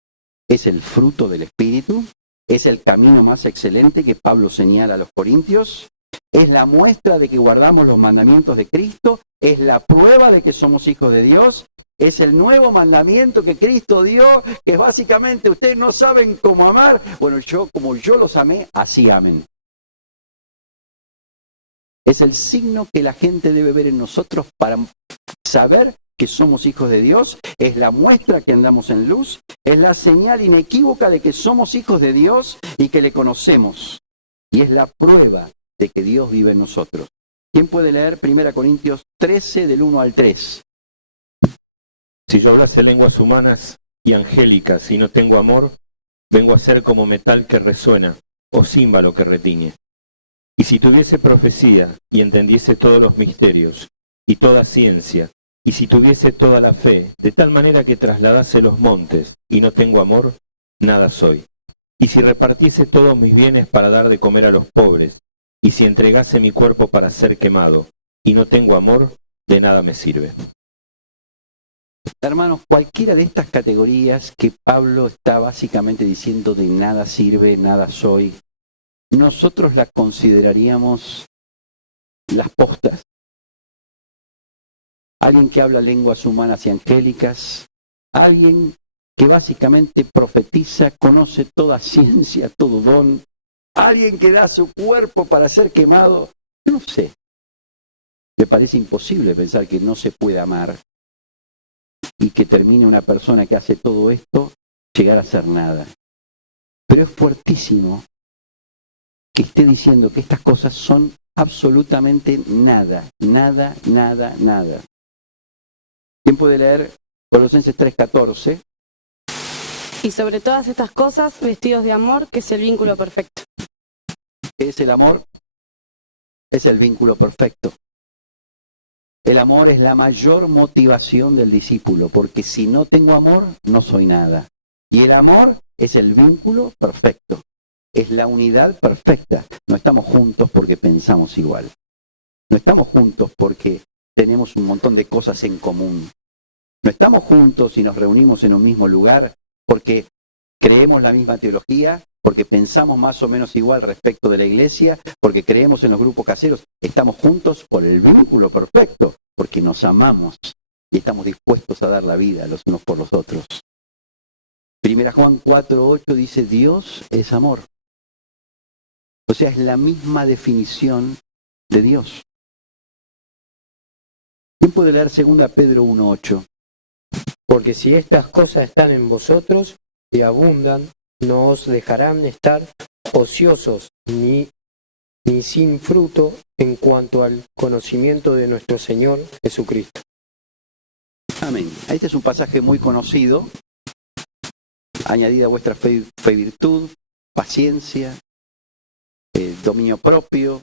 es el fruto del Espíritu, es el camino más excelente que Pablo señala a los Corintios, es la muestra de que guardamos los mandamientos de Cristo, es la prueba de que somos hijos de Dios, es el nuevo mandamiento que Cristo dio, que es básicamente, ustedes no saben cómo amar, bueno, como yo los amé, así amen. Es el signo que la gente debe ver en nosotros para saber que somos hijos de Dios, es la muestra que andamos en luz, es la señal inequívoca de que somos hijos de Dios y que le conocemos. Y es la prueba de que Dios vive en nosotros. ¿Quién puede leer 1 Corintios 13 del 1 al 3? Si yo hablase lenguas humanas y angélicas y no tengo amor, vengo a ser como metal que resuena o címbalo que retiñe. Y si tuviese profecía y entendiese todos los misterios y toda ciencia, y si tuviese toda la fe, de tal manera que trasladase los montes y no tengo amor, nada soy. Y si repartiese todos mis bienes para dar de comer a los pobres, y si entregase mi cuerpo para ser quemado y no tengo amor, de nada me sirve. Hermanos, cualquiera de estas categorías que Pablo está básicamente diciendo de nada sirve, nada soy, nosotros las consideraríamos las postas. Alguien que habla lenguas humanas y angélicas, alguien que básicamente profetiza, conoce toda ciencia, todo don, alguien que da su cuerpo para ser quemado, no sé. Me parece imposible pensar que no se puede amar y que termine una persona que hace todo esto llegar a ser nada. Pero es fuertísimo que esté diciendo que estas cosas son absolutamente nada, nada, nada, nada. ¿Quién puede leer Colosenses 3:14? Y sobre todas estas cosas, vestidos de amor, que es el vínculo perfecto. ¿Qué es el amor? Es el vínculo perfecto. El amor es la mayor motivación del discípulo, porque si no tengo amor, no soy nada. Y el amor es el vínculo perfecto. Es la unidad perfecta. No estamos juntos porque pensamos igual. No estamos juntos porque tenemos un montón de cosas en común. No estamos juntos y nos reunimos en un mismo lugar porque creemos la misma teología, porque pensamos más o menos igual respecto de la iglesia, porque creemos en los grupos caseros. Estamos juntos por el vínculo perfecto, porque nos amamos y estamos dispuestos a dar la vida los unos por los otros. 1 Juan 4:8 dice, Dios es amor. O sea, es la misma definición de Dios. ¿Quién puede leer 2 Pedro 1:8? Porque si estas cosas están en vosotros y abundan, no os dejarán estar ociosos ni sin fruto en cuanto al conocimiento de nuestro Señor Jesucristo. Amén. Este es un pasaje muy conocido. Añadida a vuestra fe virtud, paciencia, dominio propio,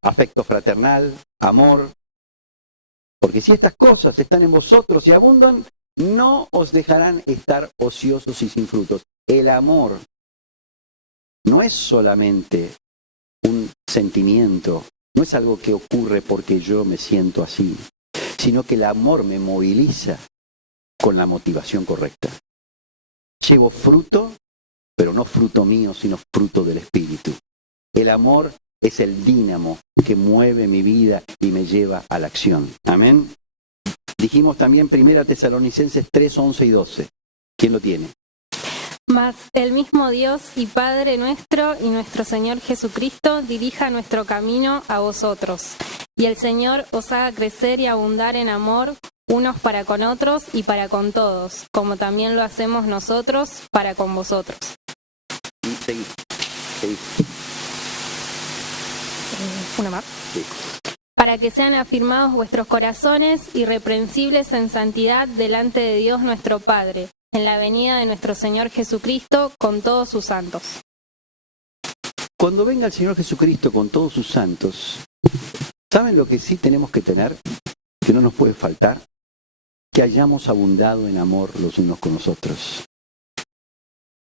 afecto fraternal, amor. Porque si estas cosas están en vosotros y abundan, no os dejarán estar ociosos y sin frutos. El amor no es solamente un sentimiento, no es algo que ocurre porque yo me siento así, sino que el amor me moviliza con la motivación correcta. Llevo fruto, pero no fruto mío, sino fruto del Espíritu. El amor es el dínamo que mueve mi vida y me lleva a la acción. Amén. Dijimos también 1 Tesalonicenses 3:11 y 12. ¿Quién lo tiene? Mas el mismo Dios y Padre nuestro y nuestro Señor Jesucristo dirija nuestro camino a vosotros. Y el Señor os haga crecer y abundar en amor unos para con otros y para con todos, como también lo hacemos nosotros para con vosotros. Seguí. Una más. Sí. Para que sean afirmados vuestros corazones irreprensibles en santidad delante de Dios nuestro Padre, en la venida de nuestro Señor Jesucristo con todos sus santos. Cuando venga el Señor Jesucristo con todos sus santos, ¿saben lo que sí tenemos que tener? Que no nos puede faltar. Que hayamos abundado en amor los unos con los otros.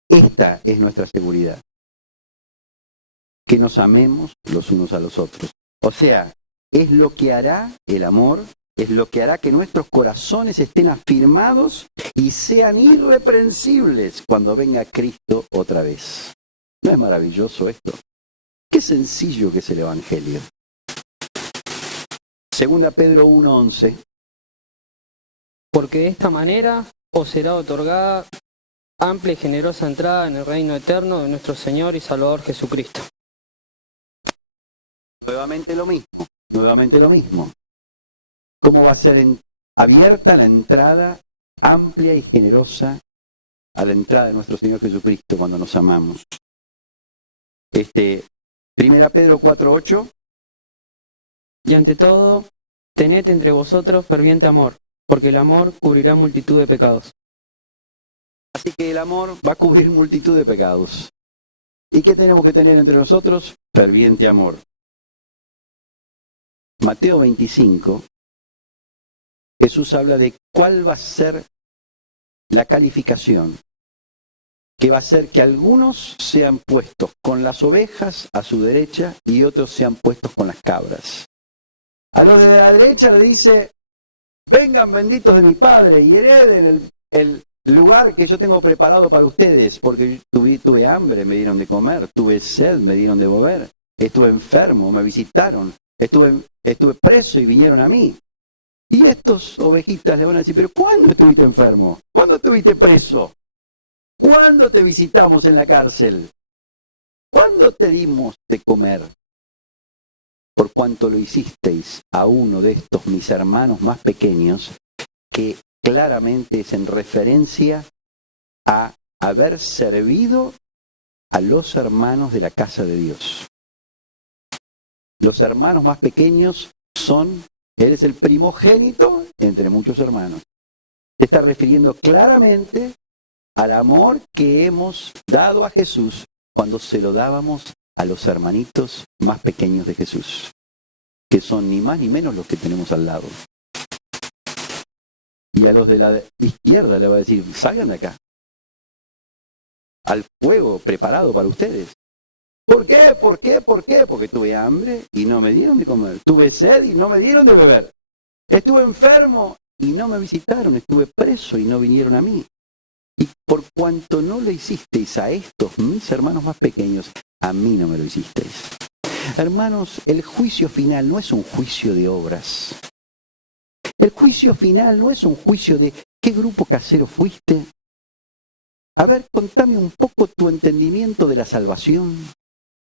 Esta es nuestra seguridad. Que nos amemos los unos a los otros. O sea, es lo que hará el amor, es lo que hará que nuestros corazones estén afirmados y sean irreprensibles cuando venga Cristo otra vez. ¿No es maravilloso esto? Qué sencillo que es el Evangelio. 2 Pedro 1:11. Porque de esta manera os será otorgada amplia y generosa entrada en el reino eterno de nuestro Señor y Salvador Jesucristo. Nuevamente lo mismo. ¿Cómo va a ser abierta la entrada amplia y generosa a la entrada de nuestro Señor Jesucristo cuando nos amamos. Primera Pedro 4:8. Y ante todo, tened entre vosotros ferviente amor, porque el amor cubrirá multitud de pecados. Así que el amor va a cubrir multitud de pecados. ¿Y qué tenemos que tener entre nosotros? Ferviente amor. Mateo 25, Jesús habla de cuál va a ser la calificación, que va a ser que algunos sean puestos con las ovejas a su derecha y otros sean puestos con las cabras. A los de la derecha le dice, vengan benditos de mi Padre y hereden el lugar que yo tengo preparado para ustedes, porque tuve hambre, me dieron de comer, tuve sed, me dieron de beber, estuve enfermo, me visitaron, estuve preso y vinieron a mí. Y estos ovejitas le van a decir, pero ¿cuándo estuviste enfermo? ¿Cuándo estuviste preso? ¿Cuándo te visitamos en la cárcel? ¿Cuándo te dimos de comer? Por cuanto lo hicisteis a uno de estos mis hermanos más pequeños, que claramente es en referencia a haber servido a los hermanos de la casa de Dios. Los hermanos más pequeños son, eres el primogénito entre muchos hermanos. Se está refiriendo claramente al amor que hemos dado a Jesús cuando se lo dábamos a los hermanitos más pequeños de Jesús, que son ni más ni menos los que tenemos al lado. Y a los de la izquierda le va a decir, salgan de acá, al fuego preparado para ustedes. ¿Por qué? ¿Por qué? ¿Por qué? Porque tuve hambre y no me dieron de comer. Tuve sed y no me dieron de beber. Estuve enfermo y no me visitaron. Estuve preso y no vinieron a mí. Y por cuanto no le hicisteis a estos, mis hermanos más pequeños, a mí no me lo hicisteis. Hermanos, el juicio final no es un juicio de obras. El juicio final no es un juicio de qué grupo casero fuiste. A ver, contame un poco tu entendimiento de la salvación.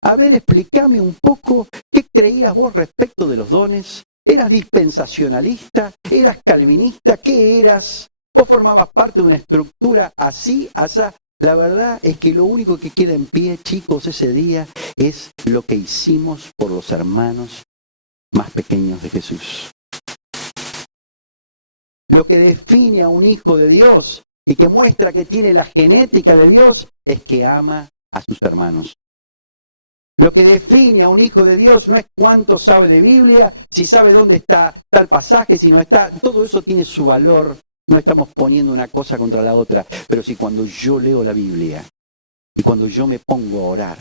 A ver, explícame un poco qué creías vos respecto de los dones. ¿Eras dispensacionalista? ¿Eras calvinista? ¿Qué eras? ¿Vos formabas parte de una estructura así, asá? La verdad es que lo único que queda en pie, chicos, ese día es lo que hicimos por los hermanos más pequeños de Jesús. Lo que define a un hijo de Dios y que muestra que tiene la genética de Dios es que ama a sus hermanos. Lo que define a un hijo de Dios no es cuánto sabe de Biblia, si sabe dónde está tal pasaje, si no está, todo eso tiene su valor. No estamos poniendo una cosa contra la otra, pero si cuando yo leo la Biblia y cuando yo me pongo a orar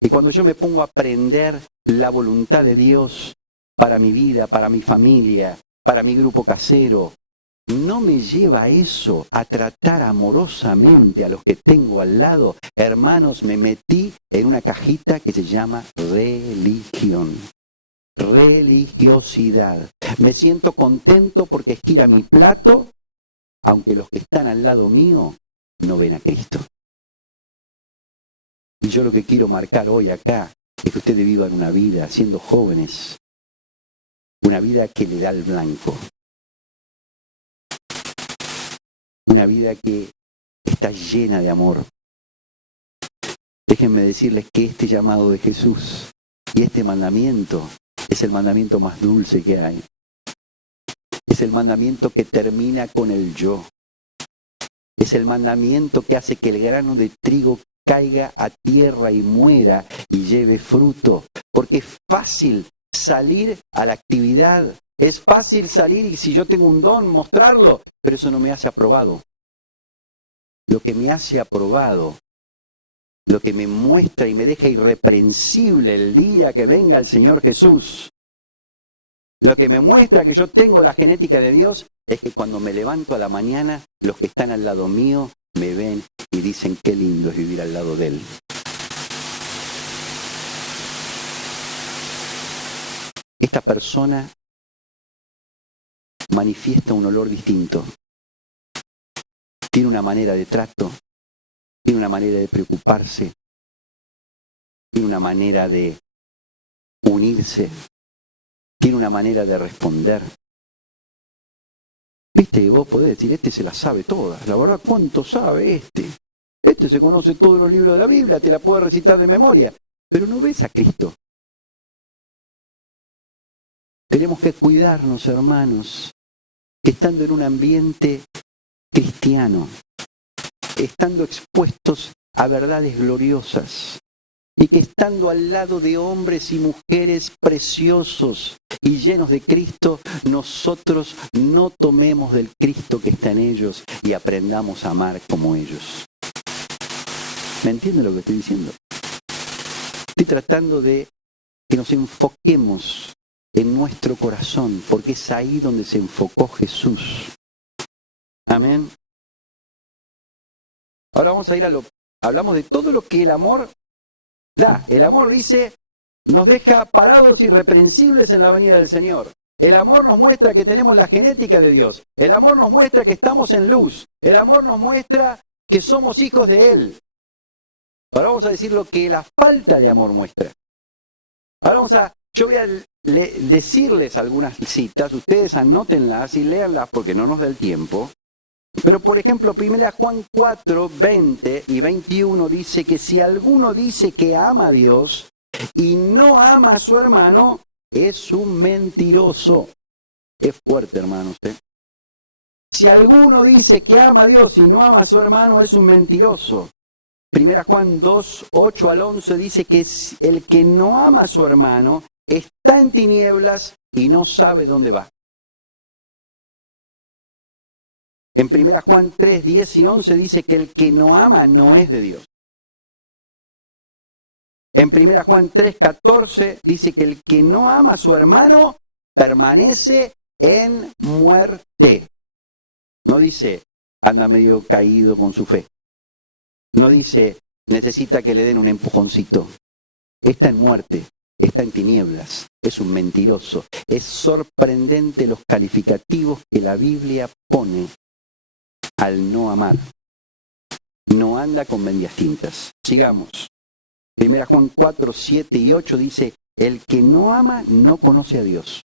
y cuando yo me pongo a aprender la voluntad de Dios para mi vida, para mi familia, para mi grupo casero, no me lleva eso a tratar amorosamente a los que tengo al lado. Hermanos, me metí en una cajita que se llama religión. Religiosidad. Me siento contento porque gira mi plato, aunque los que están al lado mío no ven a Cristo. Y yo lo que quiero marcar hoy acá es que ustedes vivan una vida, siendo jóvenes, una vida que le da el blanco. Una vida que está llena de amor. Déjenme decirles que este llamado de Jesús y este mandamiento es el mandamiento más dulce que hay. Es el mandamiento que termina con el yo. Es el mandamiento que hace que el grano de trigo caiga a tierra y muera y lleve fruto. Porque es fácil salir a la actividad. Es fácil salir y si yo tengo un don, mostrarlo, pero eso no me hace aprobado. Lo que me hace aprobado, lo que me muestra y me deja irreprensible el día que venga el Señor Jesús, lo que me muestra que yo tengo la genética de Dios, es que cuando me levanto a la mañana, los que están al lado mío me ven y dicen qué lindo es vivir al lado de Él. Esta persona manifiesta un olor distinto. Tiene una manera de trato, tiene una manera de preocuparse, tiene una manera de unirse, tiene una manera de responder. Viste, vos podés decir, este se la sabe todas. La verdad, ¿cuánto sabe este? Este se conoce todos los libros de la Biblia, te la puede recitar de memoria. Pero no ves a Cristo. Tenemos que cuidarnos, hermanos, estando en un ambiente cristiano, estando expuestos a verdades gloriosas, y que estando al lado de hombres y mujeres preciosos y llenos de Cristo, nosotros no tomemos del Cristo que está en ellos y aprendamos a amar como ellos. ¿Me entienden lo que estoy diciendo? Estoy tratando de que nos enfoquemos en nuestro corazón, porque es ahí donde se enfocó Jesús. Amén. Ahora vamos a ir hablamos de todo lo que el amor da. El amor, dice, nos deja parados irreprensibles en la venida del Señor. El amor nos muestra que tenemos la genética de Dios. El amor nos muestra que estamos en luz. El amor nos muestra que somos hijos de Él. Ahora vamos a decir lo que la falta de amor muestra. Ahora yo voy a decirles algunas citas, ustedes anótenlas y léanlas porque no nos da el tiempo. Pero por ejemplo, 1 Juan 4, 20 y 21 dice que si alguno dice que ama a Dios y no ama a su hermano, es un mentiroso. Es fuerte, hermanos. Si alguno dice que ama a Dios y no ama a su hermano, es un mentiroso. 1 Juan 2, 8 al 11 dice que el que no ama a su hermano está en tinieblas y no sabe dónde va. En 1 Juan 3, 10 y 11 dice que el que no ama no es de Dios. En 1 Juan 3, 14 dice que el que no ama a su hermano permanece en muerte. No dice, anda medio caído con su fe. No dice, necesita que le den un empujoncito. Está en muerte, está en tinieblas, es un mentiroso. Es sorprendente los calificativos que la Biblia pone al no amar. No anda con medias tintas. Sigamos. 1 Juan 4, 7 y 8 dice, el que no ama no conoce a Dios.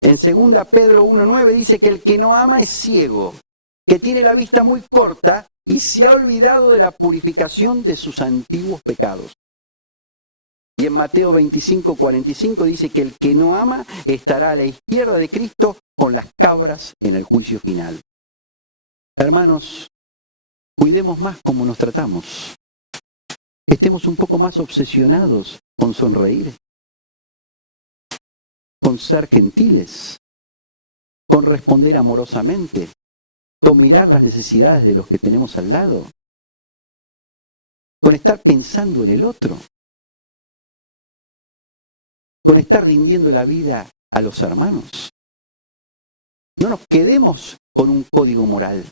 En 2 Pedro 1, 9 dice que el que no ama es ciego, que tiene la vista muy corta y se ha olvidado de la purificación de sus antiguos pecados. Y en Mateo 25, 45 dice que el que no ama estará a la izquierda de Cristo con las cabras en el juicio final. Hermanos, cuidemos más cómo nos tratamos. Estemos un poco más obsesionados con sonreír, con ser gentiles, con responder amorosamente, con mirar las necesidades de los que tenemos al lado, con estar pensando en el otro, con estar rindiendo la vida a los hermanos. No nos quedemos con un código moral.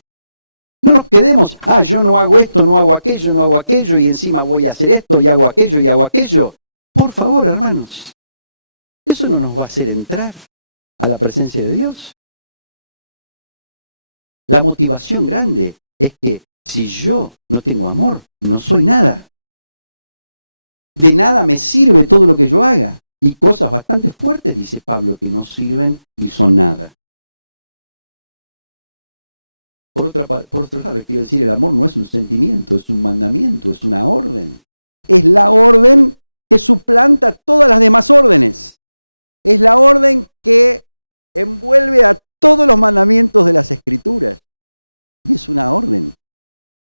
No nos quedemos, yo no hago esto, no hago aquello, y encima voy a hacer esto, y hago aquello, y hago aquello. Por favor, hermanos, eso no nos va a hacer entrar a la presencia de Dios. La motivación grande es que si yo no tengo amor, no soy nada. De nada me sirve todo lo que yo haga. Y cosas bastante fuertes, dice Pablo, que no sirven y son nada. Por otro lado, les quiero decir, el amor no es un sentimiento, es un mandamiento, es una orden. Es la orden que suplanta todas las demás órdenes. Es la orden que envuelve a todos los mandamientos de las Escrituras. Y es una orden.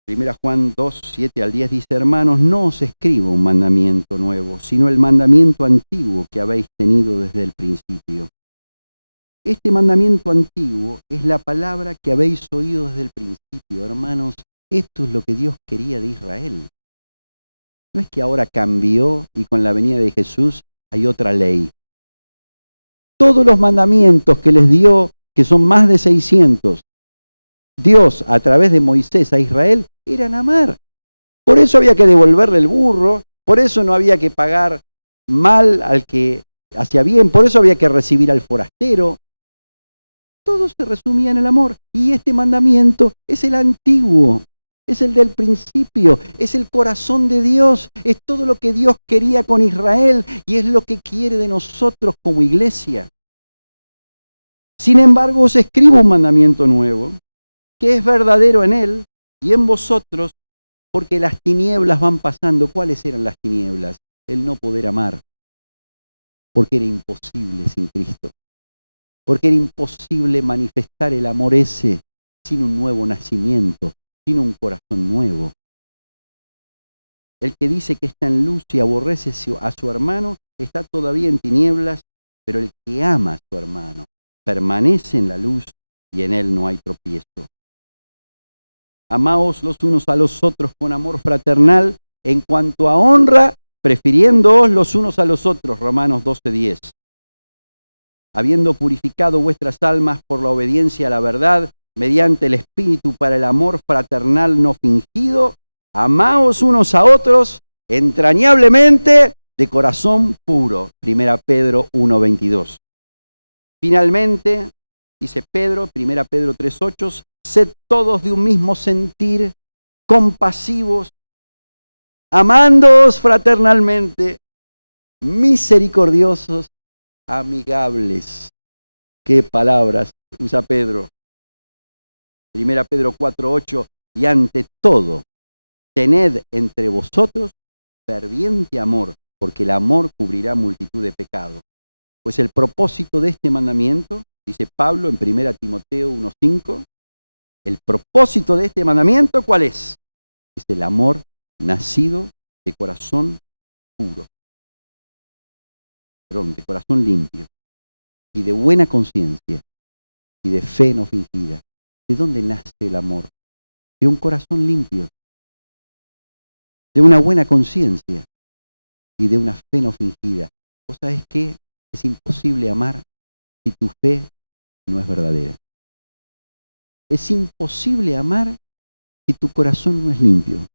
1 Juan 2, 7 al 10 dice, hermanos, no os escribo un mandamiento nuevo, sino el mandamiento antiguo que habéis tenido desde el principio. Este mandamiento antiguo es la palabra que habéis oído desde el principio. Hermanos, esto es lo que Dios quería de Israel. No es que ahora cambió y con la venida de Jesús hay otra ley. Todos los mandamientos que les dio, que son más de 600, Dios a través de Moisés a Israel, eran amar. Por eso había que devolverle el burro, por eso no había que pagar mal al que hacía bien, por eso había que recibir al forastero. Todo se resumía en el amor. Y este mandamiento es el antiguo, es el del principio, es el corazón de Dios, es todo lo que Dios quería con Israel y es lo que quiere de nosotros como iglesia. Sin embargo, os escribo un mandamiento nuevo, que es verdadero en él y en vosotros, porque las tinieblas van pasando. ¿Cuáles eran las tinieblas? El no poder amar, porque era imposible sin Cristo, porque era imposible manifestar el amor ese sin un nuevo nacimiento, sin un corazón nuevo. El que dice que está en luz y aborrece a su hermano está todavía en tinieblas, pero el que ama a su hermano permanece en la luz y en él no hay tropiezo. Amaos los unos a los otros con amor fraternal, en cuanto a honra, prefiriéndoos los unos a los otros. Romanos 12:10. Habiendo purificado vuestras almas por la obediencia a la verdad, mediante el Espíritu para el amor fraternal no fingido, amaos unos a otros entrañablemente de corazón puro. 1 Pedro 1:22. Finalmente, dice Pedro, 1 Pedro 3:8, sed todos de un mismo sentir, compasivos, amándoos fraternalmente, misericordiosos, amigables. ¿Qué palabras usa Pedro? 1 Pedro 4:8, y ante todo, tened entre vosotros ferviente amor, porque el amor cubrirá multitud de pecados. Pues el propósito de este mandamiento, dice Pablo en 1 Timoteo 1:5, el propósito de este mandamiento, ¿cuál es? Es el amor nacido de corazón puro, de corazón limpio, y de buena conciencia, y de fe no fingida. ¿De dónde nace el amor? De un corazón limpio, de una buena conciencia y de una fe no fingida. ¿Vos sabés qué? Es imposible amar si tu fe no es verdadera. Es imposible amar si tu corazón no es limpio.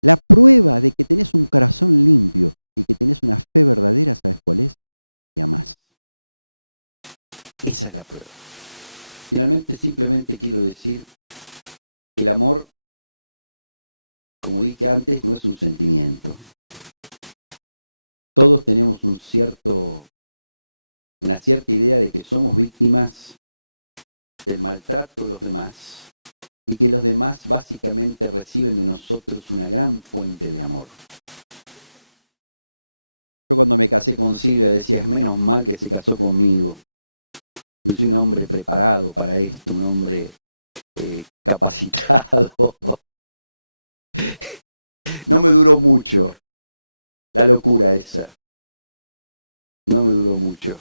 La prueba de que tenés un corazón limpio y que tenés una fe verdadera, ¿sabes cuál es? Que amás. Esa es la prueba. Finalmente, simplemente quiero decir que el amor, como dije antes, no es un sentimiento. Todos tenemos una cierta idea de que somos víctimas del maltrato de los demás y que los demás básicamente reciben de nosotros una gran fuente de amor. Yo cuando me casé con Silvia decía, es menos mal que se casó conmigo. Yo soy un hombre preparado para esto, un hombre capacitado. No me duró mucho la locura esa. No me duró mucho.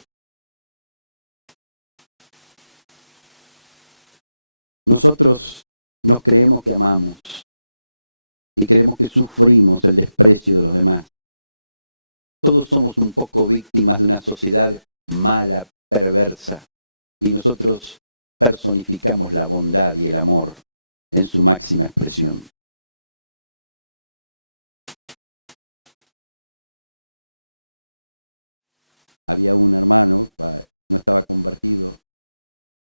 Nosotros nos creemos que amamos y creemos que sufrimos el desprecio de los demás. Todos somos un poco víctimas de una sociedad mala, perversa, y nosotros personificamos la bondad y el amor en su máxima expresión. Había un hermano, no estaba convertido,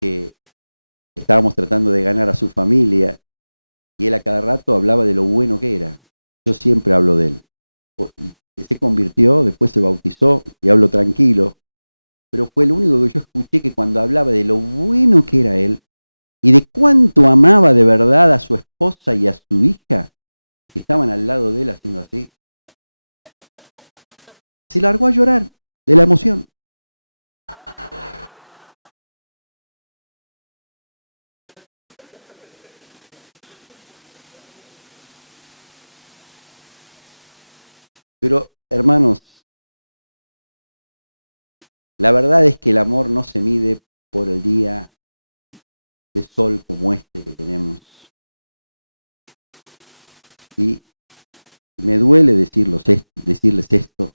que estábamos tratando de ganar a su familia y él a cada rato hablaba de lo bueno que era. Yo siempre hablo de él. Se convirtió, después se bautizó y hablo tranquilo, pero fue lo único que yo escuché, que cuando hablaba de lo bueno que era él y de cuánto amaba de verdad a su esposa y a su hija, que estaban al lado de él haciendo así, se largó a llorar de la emoción. Pero, hermanos, la verdad es que el amor no se mide por el día de sol como este que tenemos. Y me duele decirles esto,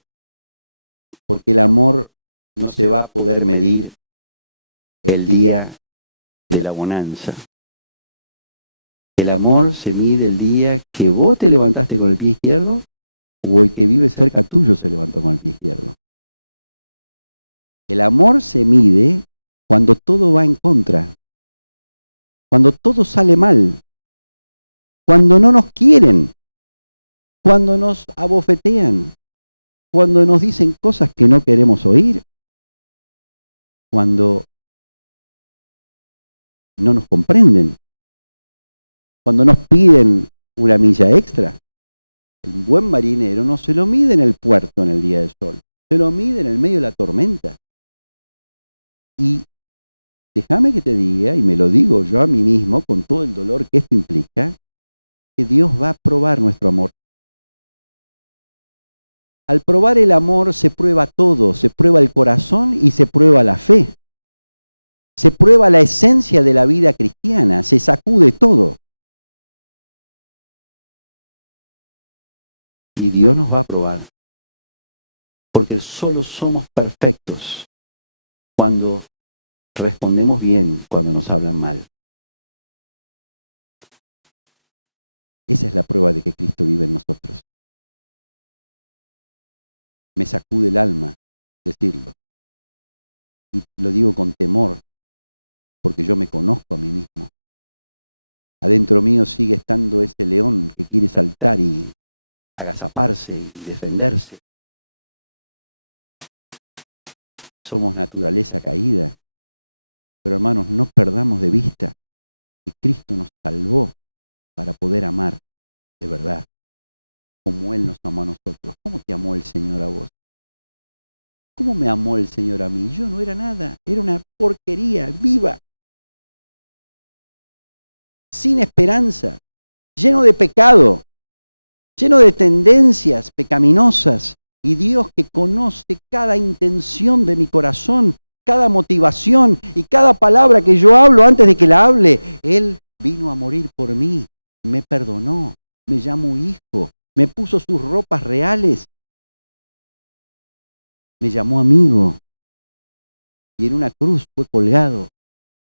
porque el amor no se va a poder medir el día de la bonanza. El amor se mide el día que vos te levantaste con el pie izquierdo o el que vive cerca tuyo se levantó con el pie izquierdo. El amor se mide cuando todo va en contra, cuando todo sale mal, cuando no nos quieren, cuando nos abofetean, cuando nos dicen cosas que no queremos oír. cuando no nos comprenden, cuando nos piden una milla extra. El buen marinero no se lo mide en el puerto en el día del sol, se lo mide en el medio de la tormenta. Y déjame que te diga, y me lo digo yo a mí mismo, con todo el dolor que esto implica, que Dios va a probar nuestro amor. Al probar el amor se prueba todo, se prueba el corazón y se prueba la fe. Se prueba la esencia de la vida cristiana, se sacude todo. Y Dios nos va a probar, porque solo somos perfectos cuando respondemos bien cuando nos hablan mal. Esa es la prueba de que Cristo vive en nosotros. Me sacude el alma decirlo. Y lo digo con temor, porque yo me conozco a mí mismo. Adentro mío sigue estando ese león que quiere saltar y agazaparse y defenderse. Somos naturaleza caída. Pero hermanos, no perdamos de vista que Cristo nos salvó para poder amar de verdad, como Él nos amó a nosotros. ¿Cómo te amó el Señor a vos? ¿Cómo me amó el Señor a mí? Yo no era nada, era una porquería viva, sin esperanza, lleno de pecado, lleno de tendencias pecaminosas. Y Dios, que conoce cada intención de mi corazón, cada motivación y cada palabra que yo hablo antes de que la hable, Él vino a morir por mí, me perdonó, me llamó hijo, me puso sus ropas reales, me llamó amigo y en una cruz fue colgado.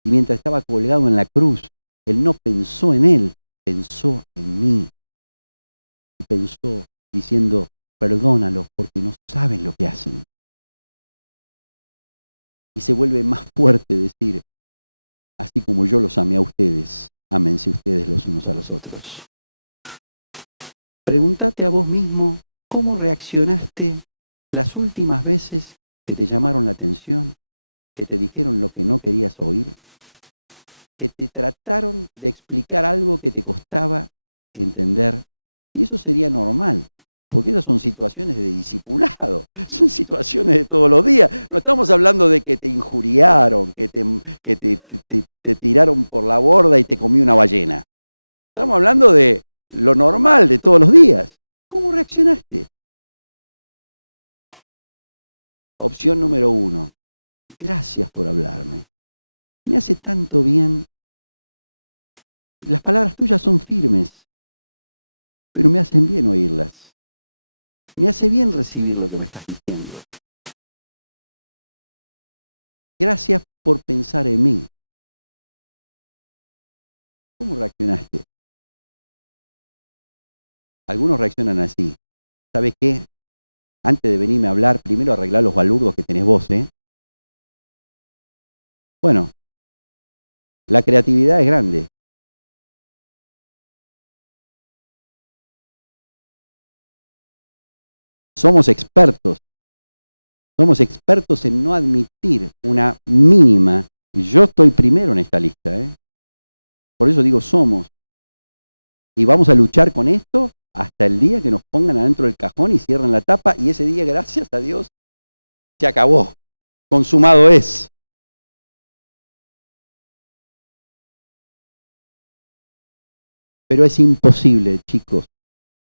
Y mientras estaba colgado en la cruz, Él no pensó en Él, pensó en mí. Y pensó diciendo, perdónalos porque no saben lo que hacen. Y se vuelve más fuerte decir, así como yo los amé a ustedes, ámense ustedes los unos a los otros. Pregúntate a vos mismo, ¿cómo reaccionaste las últimas veces que te llamaron la atención, que te dijeron lo que no querías oír, que te trataron de explicar algo que te costaba entender? Y eso sería normal, porque esas son situaciones de discipulado, son situaciones de todos los días. No estamos hablando de que te injuriaron, que te tiraron por la borda y te comió una ballena. Estamos hablando de lo normal de todos los días. ¿Cómo reaccionaste? Opción número 1. Gracias por hablarme. Me hace tanto bien. Las palabras tuyas son firmes, pero me hacen bien oírlas. Me hace bien recibir lo que me estás diciendo. Gracias por pensar en mí. ¿Cómo reaccionaste? Algunos reaccionan así. ¿Sabes qué? Antes de venirme a hablar, primero arreglar los balurdos que tenés vos, ¿eh? Bueno, la creatividad es grande. Somos expertos en no admitir una mínima. Yo estoy primero en esta lista, ¿eh? Por eso digo somos. Y vamos a luchar con esto hasta el día que nos pongan adentro del cajón y cierren la tapa, y ese día, gracias a Dios, se acabó. Consumado es. Pero es imposible, chicos,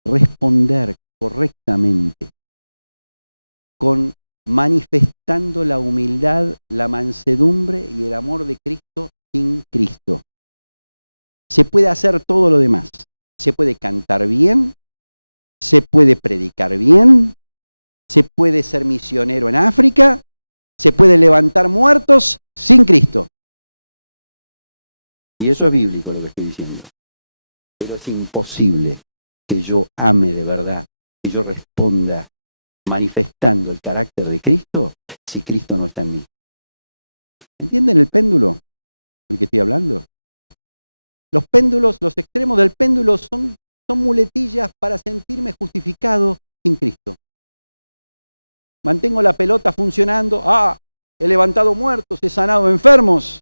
responder correctamente con manifestando la humildad, la mansedumbre y el amor de Cristo sin Cristo. Se puede hacer todo lo demás. Se puede cantar bien, se puede predicar bien, se puede ser misionero en África, se puede levantar muertos sin Cristo. Y eso es bíblico lo que estoy diciendo. Pero es imposible que yo ame de verdad, que yo responda manifestando el carácter de Cristo si Cristo no está en mí. ¿Entienden el péndulo del que estoy hablando? Los péndulos, los extremos del péndulo son muletillas para sentirme justificado sin Cristo. Mantengo la pelota funcionando, he levantado muertos, he sanado enfermos,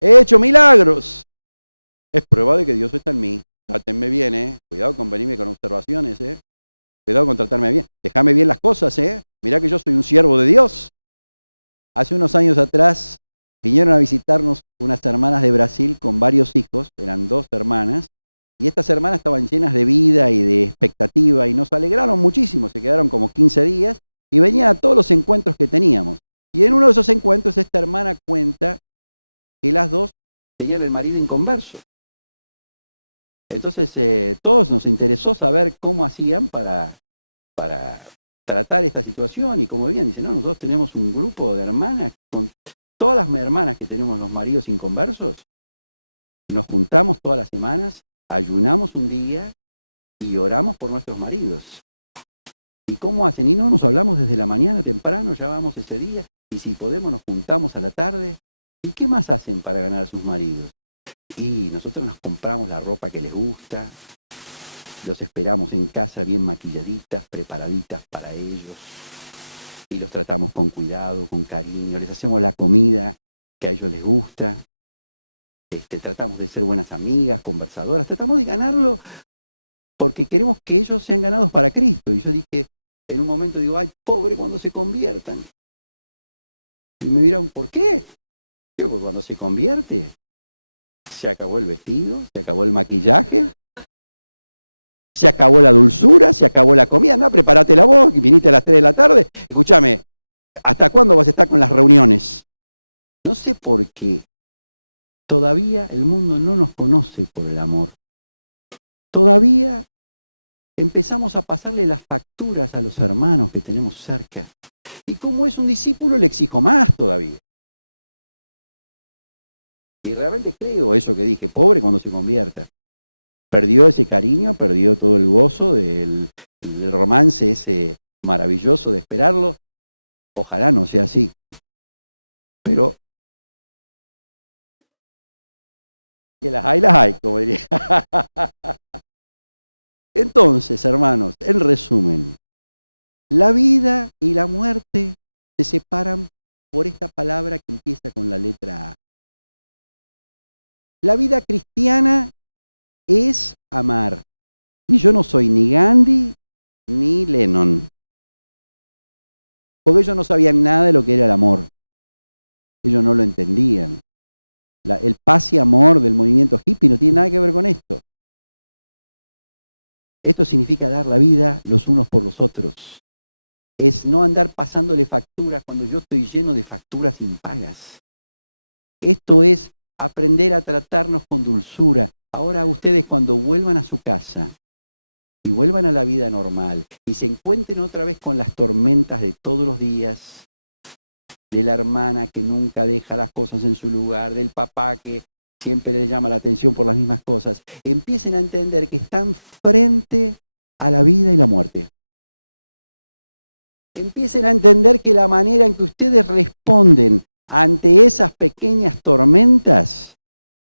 he hecho milagros. Es prueba de que Dios está en mí. Trátenme bien, cuidado con venirme con observaciones, cuidado con tratarme bien. Déjame bien las cosas, Mirá que yo soy un siervo de Dios. Hace unos años atrás vinieron a visitarnos unas hermanas de Brasil con varios hijos, eran 2 hermanas, y estas hermanas estaban llenas de vida y de expectativa y nos alegraron muchísimo, se quedaron como 15 días y venían a todos los encuentros que teníamos. Y en uno de esos encuentros esta hermana cuenta que las 2 tenían el marido inconverso. Entonces todos nos interesó saber cómo hacían para tratar esta situación y como bien, dicen, no, nosotros tenemos un grupo de hermanas, con todas las hermanas que tenemos los maridos inconversos, nos juntamos todas las semanas, ayunamos un día y oramos por nuestros maridos. ¿Y cómo hacen? Y no, nos hablamos desde la mañana temprano, ya vamos ese día, y si podemos nos juntamos a la tarde. ¿Y qué más hacen para ganar a sus maridos? Y nosotros nos compramos la ropa que les gusta, los esperamos en casa bien maquilladitas, preparaditas para ellos, y los tratamos con cuidado, con cariño, les hacemos la comida que a ellos les gusta, tratamos de ser buenas amigas, conversadoras, tratamos de ganarlo porque queremos que ellos sean ganados para Cristo. Y yo dije, en un momento digo, ay, pobre cuando se conviertan. Y me miraron, ¿por qué? Digo, porque cuando se convierte, se acabó el vestido, se acabó el maquillaje, se acabó la dulzura, se acabó la comida. Anda, prepárate la voz, viniste a las 3 de la tarde. Escúchame, ¿hasta cuándo vas a estar con las reuniones? No sé por qué. Todavía el mundo no nos conoce por el amor. Todavía empezamos a pasarle las facturas a los hermanos que tenemos cerca. Y como es un discípulo, le exijo más todavía. Y realmente creo eso que dije, pobre cuando se convierta. Perdió ese cariño, perdió todo el gozo del romance ese maravilloso de esperarlo. Ojalá no sea así. Pero que las hay, como diría. Entonces, hermanos, en resumen, la vida y la muerte se separan por esta palabra que empieza con la letra A. La vida cristiana es amar. Y yo no soy ni Gandhi ni Lennon. Porque ellos no sabían nada de lo que era el amor. Ellos no lo entendían. El paz y amor del movimiento hippie no tiene nada que ver con esto. Esto significa dar la vida los unos por los otros. Es no andar pasándole facturas cuando yo estoy lleno de facturas impagas. Esto es aprender a tratarnos con dulzura. Ahora ustedes cuando vuelvan a su casa y vuelvan a la vida normal y se encuentren otra vez con las tormentas de todos los días, de la hermana que nunca deja las cosas en su lugar, del papá que siempre les llama la atención por las mismas cosas, empiecen a entender que están frente a la vida y la muerte. Empiecen a entender que la manera en que ustedes responden ante esas pequeñas tormentas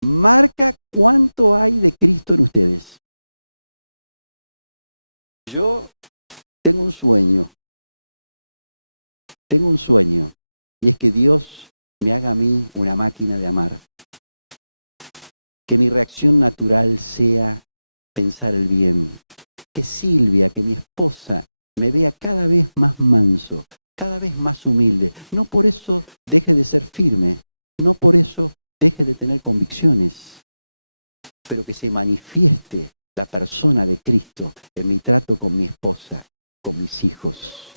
marca cuánto hay de Cristo en ustedes. Yo tengo un sueño. Tengo un sueño. Y es que Dios me haga a mí una máquina de amar. Que mi reacción natural sea pensar el bien. Que Silvia, que mi esposa, me vea cada vez más manso, cada vez más humilde. No por eso deje de ser firme, no por eso deje de tener convicciones, pero que se manifieste la persona de Cristo en mi trato con mi esposa, con mis hijos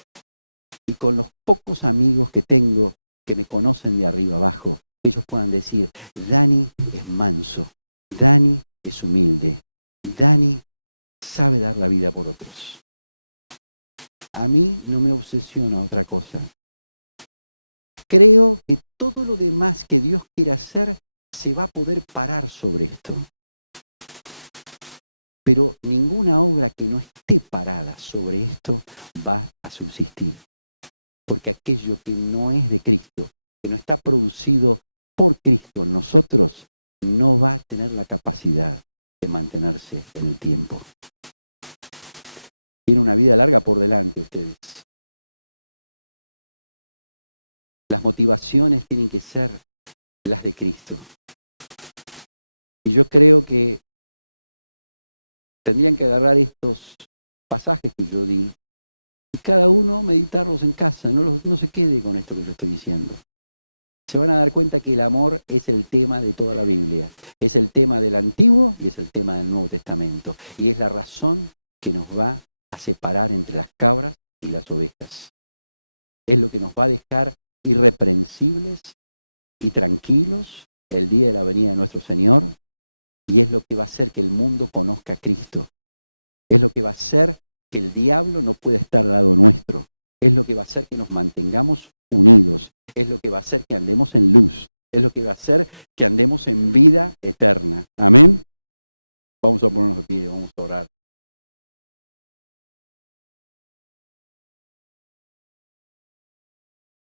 y con los pocos amigos que tengo que me conocen de arriba abajo. Ellos puedan decir, Dani es manso, Dani es humilde, Dani sabe dar la vida por otros. A mí no me obsesiona otra cosa. Creo que todo lo demás que Dios quiere hacer se va a poder parar sobre esto. Pero ninguna obra que no esté parada sobre esto va a subsistir. Porque aquello que no es de Cristo, que no está producido por Cristo en nosotros, no va a tener la capacidad de mantenerse en el tiempo. Tienen una vida larga por delante ustedes. Las motivaciones tienen que ser las de Cristo. Y yo creo que tendrían que agarrar estos pasajes que yo di y cada uno meditarlos en casa, no se quede con esto que yo estoy diciendo. Se van a dar cuenta que el amor es el tema de toda la Biblia, es el tema del Antiguo y es el tema del Nuevo Testamento, y es la razón que nos va a separar entre las cabras y las ovejas. Es lo que nos va a dejar irreprensibles y tranquilos el día de la venida de nuestro Señor, y es lo que va a hacer que el mundo conozca a Cristo. Es lo que va a hacer que el diablo no pueda estar al lado nuestro. Es lo que va a hacer que nos mantengamos unidos. Es lo que va a hacer que andemos en luz. Es lo que va a hacer que andemos en vida eterna. Amén. Vamos a ponernos de pie, vamos a orar.